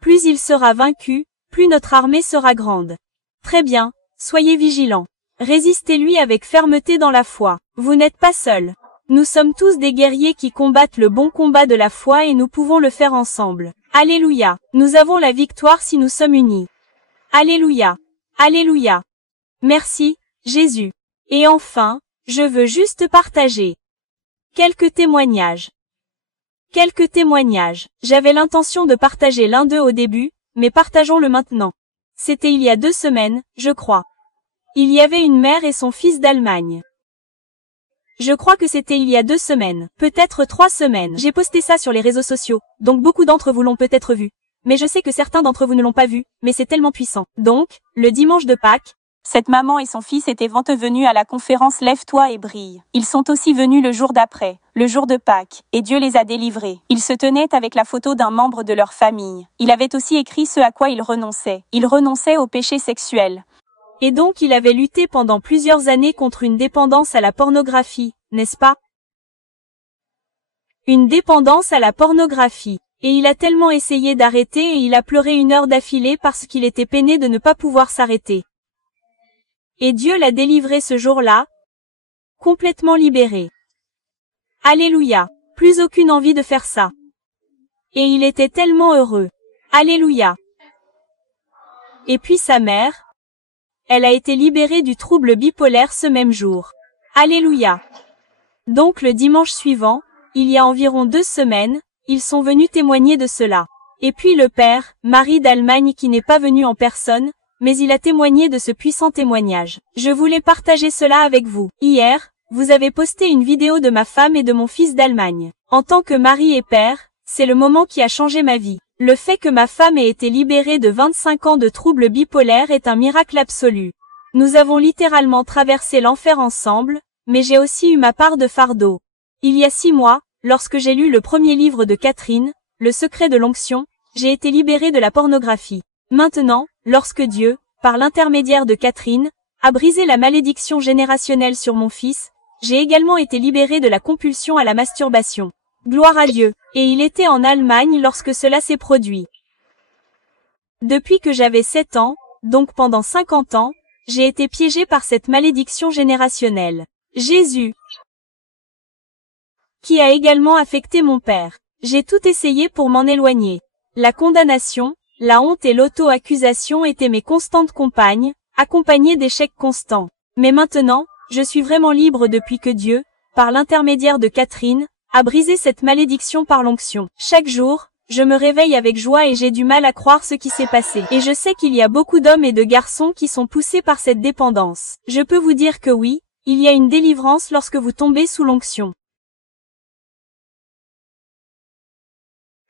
Plus il sera vaincu, plus notre armée sera grande. Très bien, soyez vigilants. Résistez-lui avec fermeté dans la foi. Vous n'êtes pas seuls. Nous sommes tous des guerriers qui combattent le bon combat de la foi et nous pouvons le faire ensemble. Alléluia. Nous avons la victoire si nous sommes unis. Alléluia. Alléluia. Merci, Jésus. Et enfin, je veux juste partager quelques témoignages. Quelques témoignages. J'avais l'intention de partager l'un d'eux au début, mais partageons-le maintenant. C'était il y a 2 semaines, je crois. Il y avait une mère et son fils d'Allemagne. Je crois que c'était il y a 2 semaines, peut-être 3 semaines. J'ai posté ça sur les réseaux sociaux, donc beaucoup d'entre vous l'ont peut-être vu. Mais je sais que certains d'entre vous ne l'ont pas vu, mais c'est tellement puissant. Donc, le dimanche de Pâques, cette maman et son fils étaient venus à la conférence Lève-toi et brille. Ils sont aussi venus le jour d'après, le jour de Pâques, et Dieu les a délivrés. Ils se tenaient avec la photo d'un membre de leur famille. Il avait aussi écrit ce à quoi ils renonçaient. Ils renonçaient au péché sexuel. Et donc il avait lutté pendant plusieurs années contre une dépendance à la pornographie, n'est-ce pas? Une dépendance à la pornographie. Et il a tellement essayé d'arrêter et il a pleuré 1 heure d'affilée parce qu'il était peiné de ne pas pouvoir s'arrêter. Et Dieu l'a délivré ce jour-là, complètement libéré. Alléluia. Plus aucune envie de faire ça. Et il était tellement heureux. Alléluia. Et puis sa mère, elle a été libérée du trouble bipolaire ce même jour. Alléluia. Donc le dimanche suivant, il y a environ 2 semaines, ils sont venus témoigner de cela. Et puis le père, Marie d'Allemagne qui n'est pas venu en personne, mais il a témoigné de ce puissant témoignage. Je voulais partager cela avec vous. Hier, vous avez posté une vidéo de ma femme et de mon fils d'Allemagne. En tant que mari et père, c'est le moment qui a changé ma vie. Le fait que ma femme ait été libérée de 25 ans de troubles bipolaires est un miracle absolu. Nous avons littéralement traversé l'enfer ensemble, mais j'ai aussi eu ma part de fardeau. Il y a 6 mois, lorsque j'ai lu le premier livre de Catherine, Le secret de l'onction, j'ai été libérée de la pornographie. Maintenant, lorsque Dieu, par l'intermédiaire de Catherine, a brisé la malédiction générationnelle sur mon fils, j'ai également été libérée de la compulsion à la masturbation. Gloire à Dieu. Et il était en Allemagne lorsque cela s'est produit. Depuis que j'avais 7 ans, donc pendant 50 ans, j'ai été piégée par cette malédiction générationnelle. Jésus, qui a également affecté mon père. J'ai tout essayé pour m'en éloigner. La condamnation, la honte et l'auto-accusation étaient mes constantes compagnes, accompagnées d'échecs constants. Mais maintenant, je suis vraiment libre depuis que Dieu, par l'intermédiaire de Catherine, a brisé cette malédiction par l'onction. Chaque jour, je me réveille avec joie et j'ai du mal à croire ce qui s'est passé. Et je sais qu'il y a beaucoup d'hommes et de garçons qui sont poussés par cette dépendance. Je peux vous dire que oui, il y a une délivrance lorsque vous tombez sous l'onction.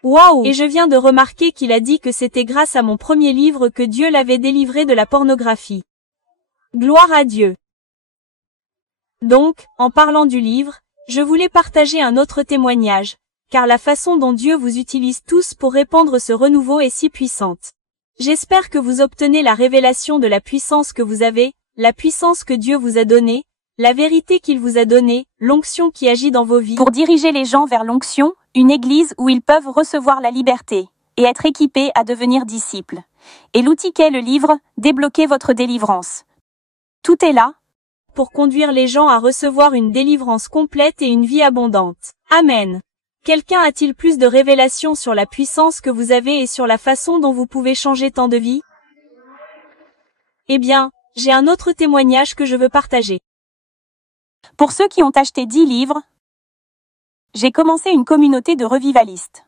Waouh! Et je viens de remarquer qu'il a dit que c'était grâce à mon premier livre que Dieu l'avait délivré de la pornographie. Gloire à Dieu. Donc, en parlant du livre, je voulais partager un autre témoignage, car la façon dont Dieu vous utilise tous pour répandre ce renouveau est si puissante. J'espère que vous obtenez la révélation de la puissance que vous avez, la puissance que Dieu vous a donnée, la vérité qu'il vous a donnée, l'onction qui agit dans vos vies. Pour diriger les gens vers l'onction, une église où ils peuvent recevoir la liberté et être équipés à devenir disciples. Et l'outil qu'est le livre, débloquez votre délivrance. Tout est là pour conduire les gens à recevoir une délivrance complète et une vie abondante. Amen. Quelqu'un a-t-il plus de révélations sur la puissance que vous avez et sur la façon dont vous pouvez changer tant de vies? Eh bien, j'ai un autre témoignage que je veux partager. Pour ceux qui ont acheté 10 livres, j'ai commencé une communauté de revivalistes.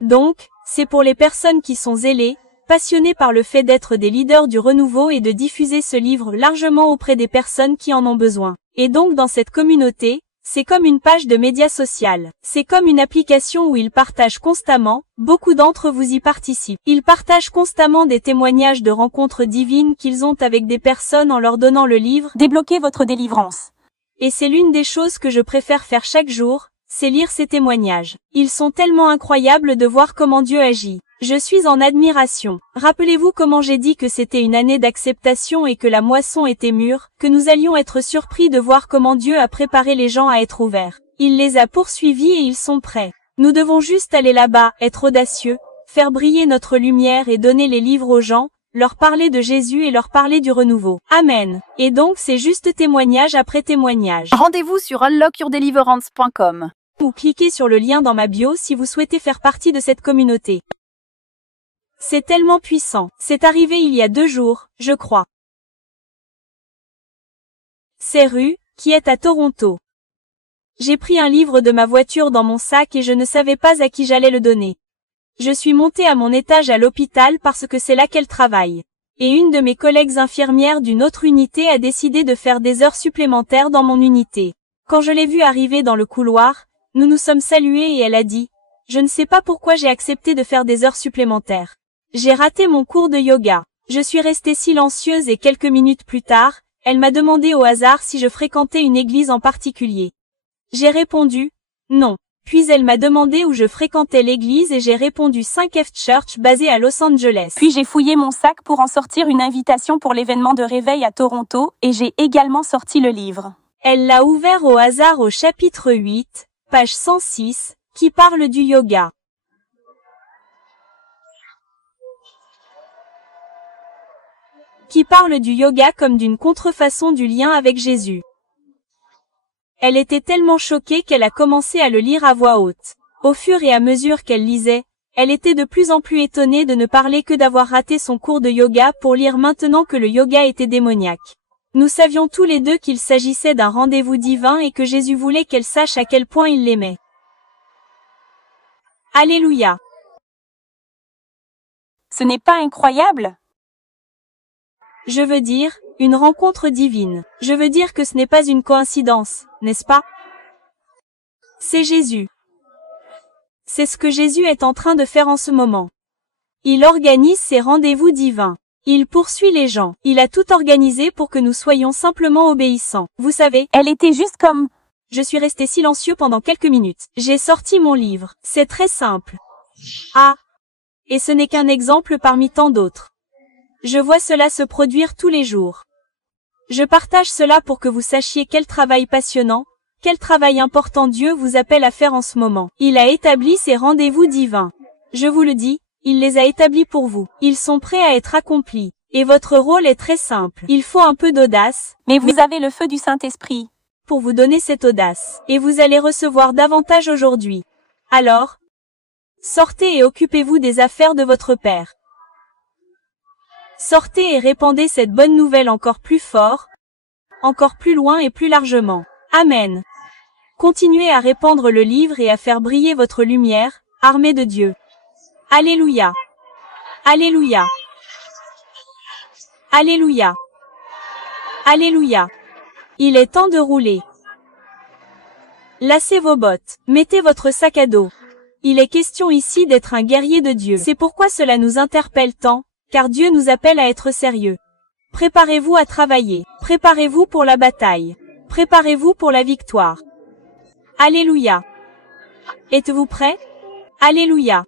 Donc, c'est pour les personnes qui sont zélées, passionnées par le fait d'être des leaders du renouveau et de diffuser ce livre largement auprès des personnes qui en ont besoin. Et donc dans cette communauté, c'est comme une page de médias social. C'est comme une application où ils partagent constamment, beaucoup d'entre vous y participent. Ils partagent constamment des témoignages de rencontres divines qu'ils ont avec des personnes en leur donnant le livre « Débloquez votre délivrance ». Et c'est l'une des choses que je préfère faire chaque jour, c'est lire ces témoignages. Ils sont tellement incroyables de voir comment Dieu agit. Je suis en admiration. Rappelez-vous comment j'ai dit que c'était une année d'acceptation et que la moisson était mûre, que nous allions être surpris de voir comment Dieu a préparé les gens à être ouverts. Il les a poursuivis et ils sont prêts. Nous devons juste aller là-bas, être audacieux, faire briller notre lumière et donner les livres aux gens, leur parler de Jésus et leur parler du renouveau. Amen. Et donc c'est juste témoignage après témoignage. Rendez-vous sur unlockyourdeliverance.com. Ou cliquez sur le lien dans ma bio si vous souhaitez faire partie de cette communauté. C'est tellement puissant. C'est arrivé il y a 2 jours, je crois. C'est Rue, qui est à Toronto. J'ai pris un livre de ma voiture dans mon sac et je ne savais pas à qui j'allais le donner. Je suis montée à mon étage à l'hôpital parce que c'est là qu'elle travaille. Et une de mes collègues infirmières d'une autre unité a décidé de faire des heures supplémentaires dans mon unité. Quand je l'ai vue arriver dans le couloir, nous nous sommes salués et elle a dit « Je ne sais pas pourquoi j'ai accepté de faire des heures supplémentaires. J'ai raté mon cours de yoga. » Je suis restée silencieuse et quelques minutes plus tard, elle m'a demandé au hasard si je fréquentais une église en particulier. J'ai répondu « Non ». Puis elle m'a demandé où je fréquentais l'église et j'ai répondu 5F Church basée à Los Angeles. Puis j'ai fouillé mon sac pour en sortir une invitation pour l'événement de réveil à Toronto et j'ai également sorti le livre. Elle l'a ouvert au hasard au chapitre 8, page 106, qui parle du yoga. Qui parle du yoga comme d'une contrefaçon du lien avec Jésus. Elle était tellement choquée qu'elle a commencé à le lire à voix haute. Au fur et à mesure qu'elle lisait, elle était de plus en plus étonnée de ne parler que d'avoir raté son cours de yoga pour lire maintenant que le yoga était démoniaque. Nous savions tous les deux qu'il s'agissait d'un rendez-vous divin et que Jésus voulait qu'elle sache à quel point il l'aimait. Alléluia. Ce n'est pas incroyable? Je veux dire, une rencontre divine. Je veux dire que ce n'est pas une coïncidence, n'est-ce pas? C'est Jésus. C'est ce que Jésus est en train de faire en ce moment. Il organise ses rendez-vous divins. Il poursuit les gens. Il a tout organisé pour que nous soyons simplement obéissants. Vous savez, Elle était juste comme... je suis resté silencieux pendant quelques minutes. J'ai sorti mon livre. C'est très simple. Ah! Et ce n'est qu'un exemple parmi tant d'autres. Je vois cela se produire tous les jours. Je partage cela pour que vous sachiez quel travail passionnant, quel travail important Dieu vous appelle à faire en ce moment. Il a établi ses rendez-vous divins. Je vous le dis, il les a établis pour vous. Ils sont prêts à être accomplis. Et votre rôle est très simple. Il faut un peu d'audace. Mais vous avez le feu du Saint-Esprit. Pour vous donner cette audace. Et vous allez recevoir davantage aujourd'hui. Alors, sortez et occupez-vous des affaires de votre Père. Sortez et répandez cette bonne nouvelle encore plus fort, encore plus loin et plus largement. Amen. Continuez à répandre le livre et à faire briller votre lumière, armée de Dieu. Alléluia. Alléluia. Alléluia. Alléluia. Il est temps de rouler. Lacez vos bottes. Mettez votre sac à dos. Il est question ici d'être un guerrier de Dieu. C'est pourquoi cela nous interpelle tant, car Dieu nous appelle à être sérieux. Préparez-vous à travailler. Préparez-vous pour la bataille. Préparez-vous pour la victoire. Alléluia. Êtes-vous prêts? Alléluia.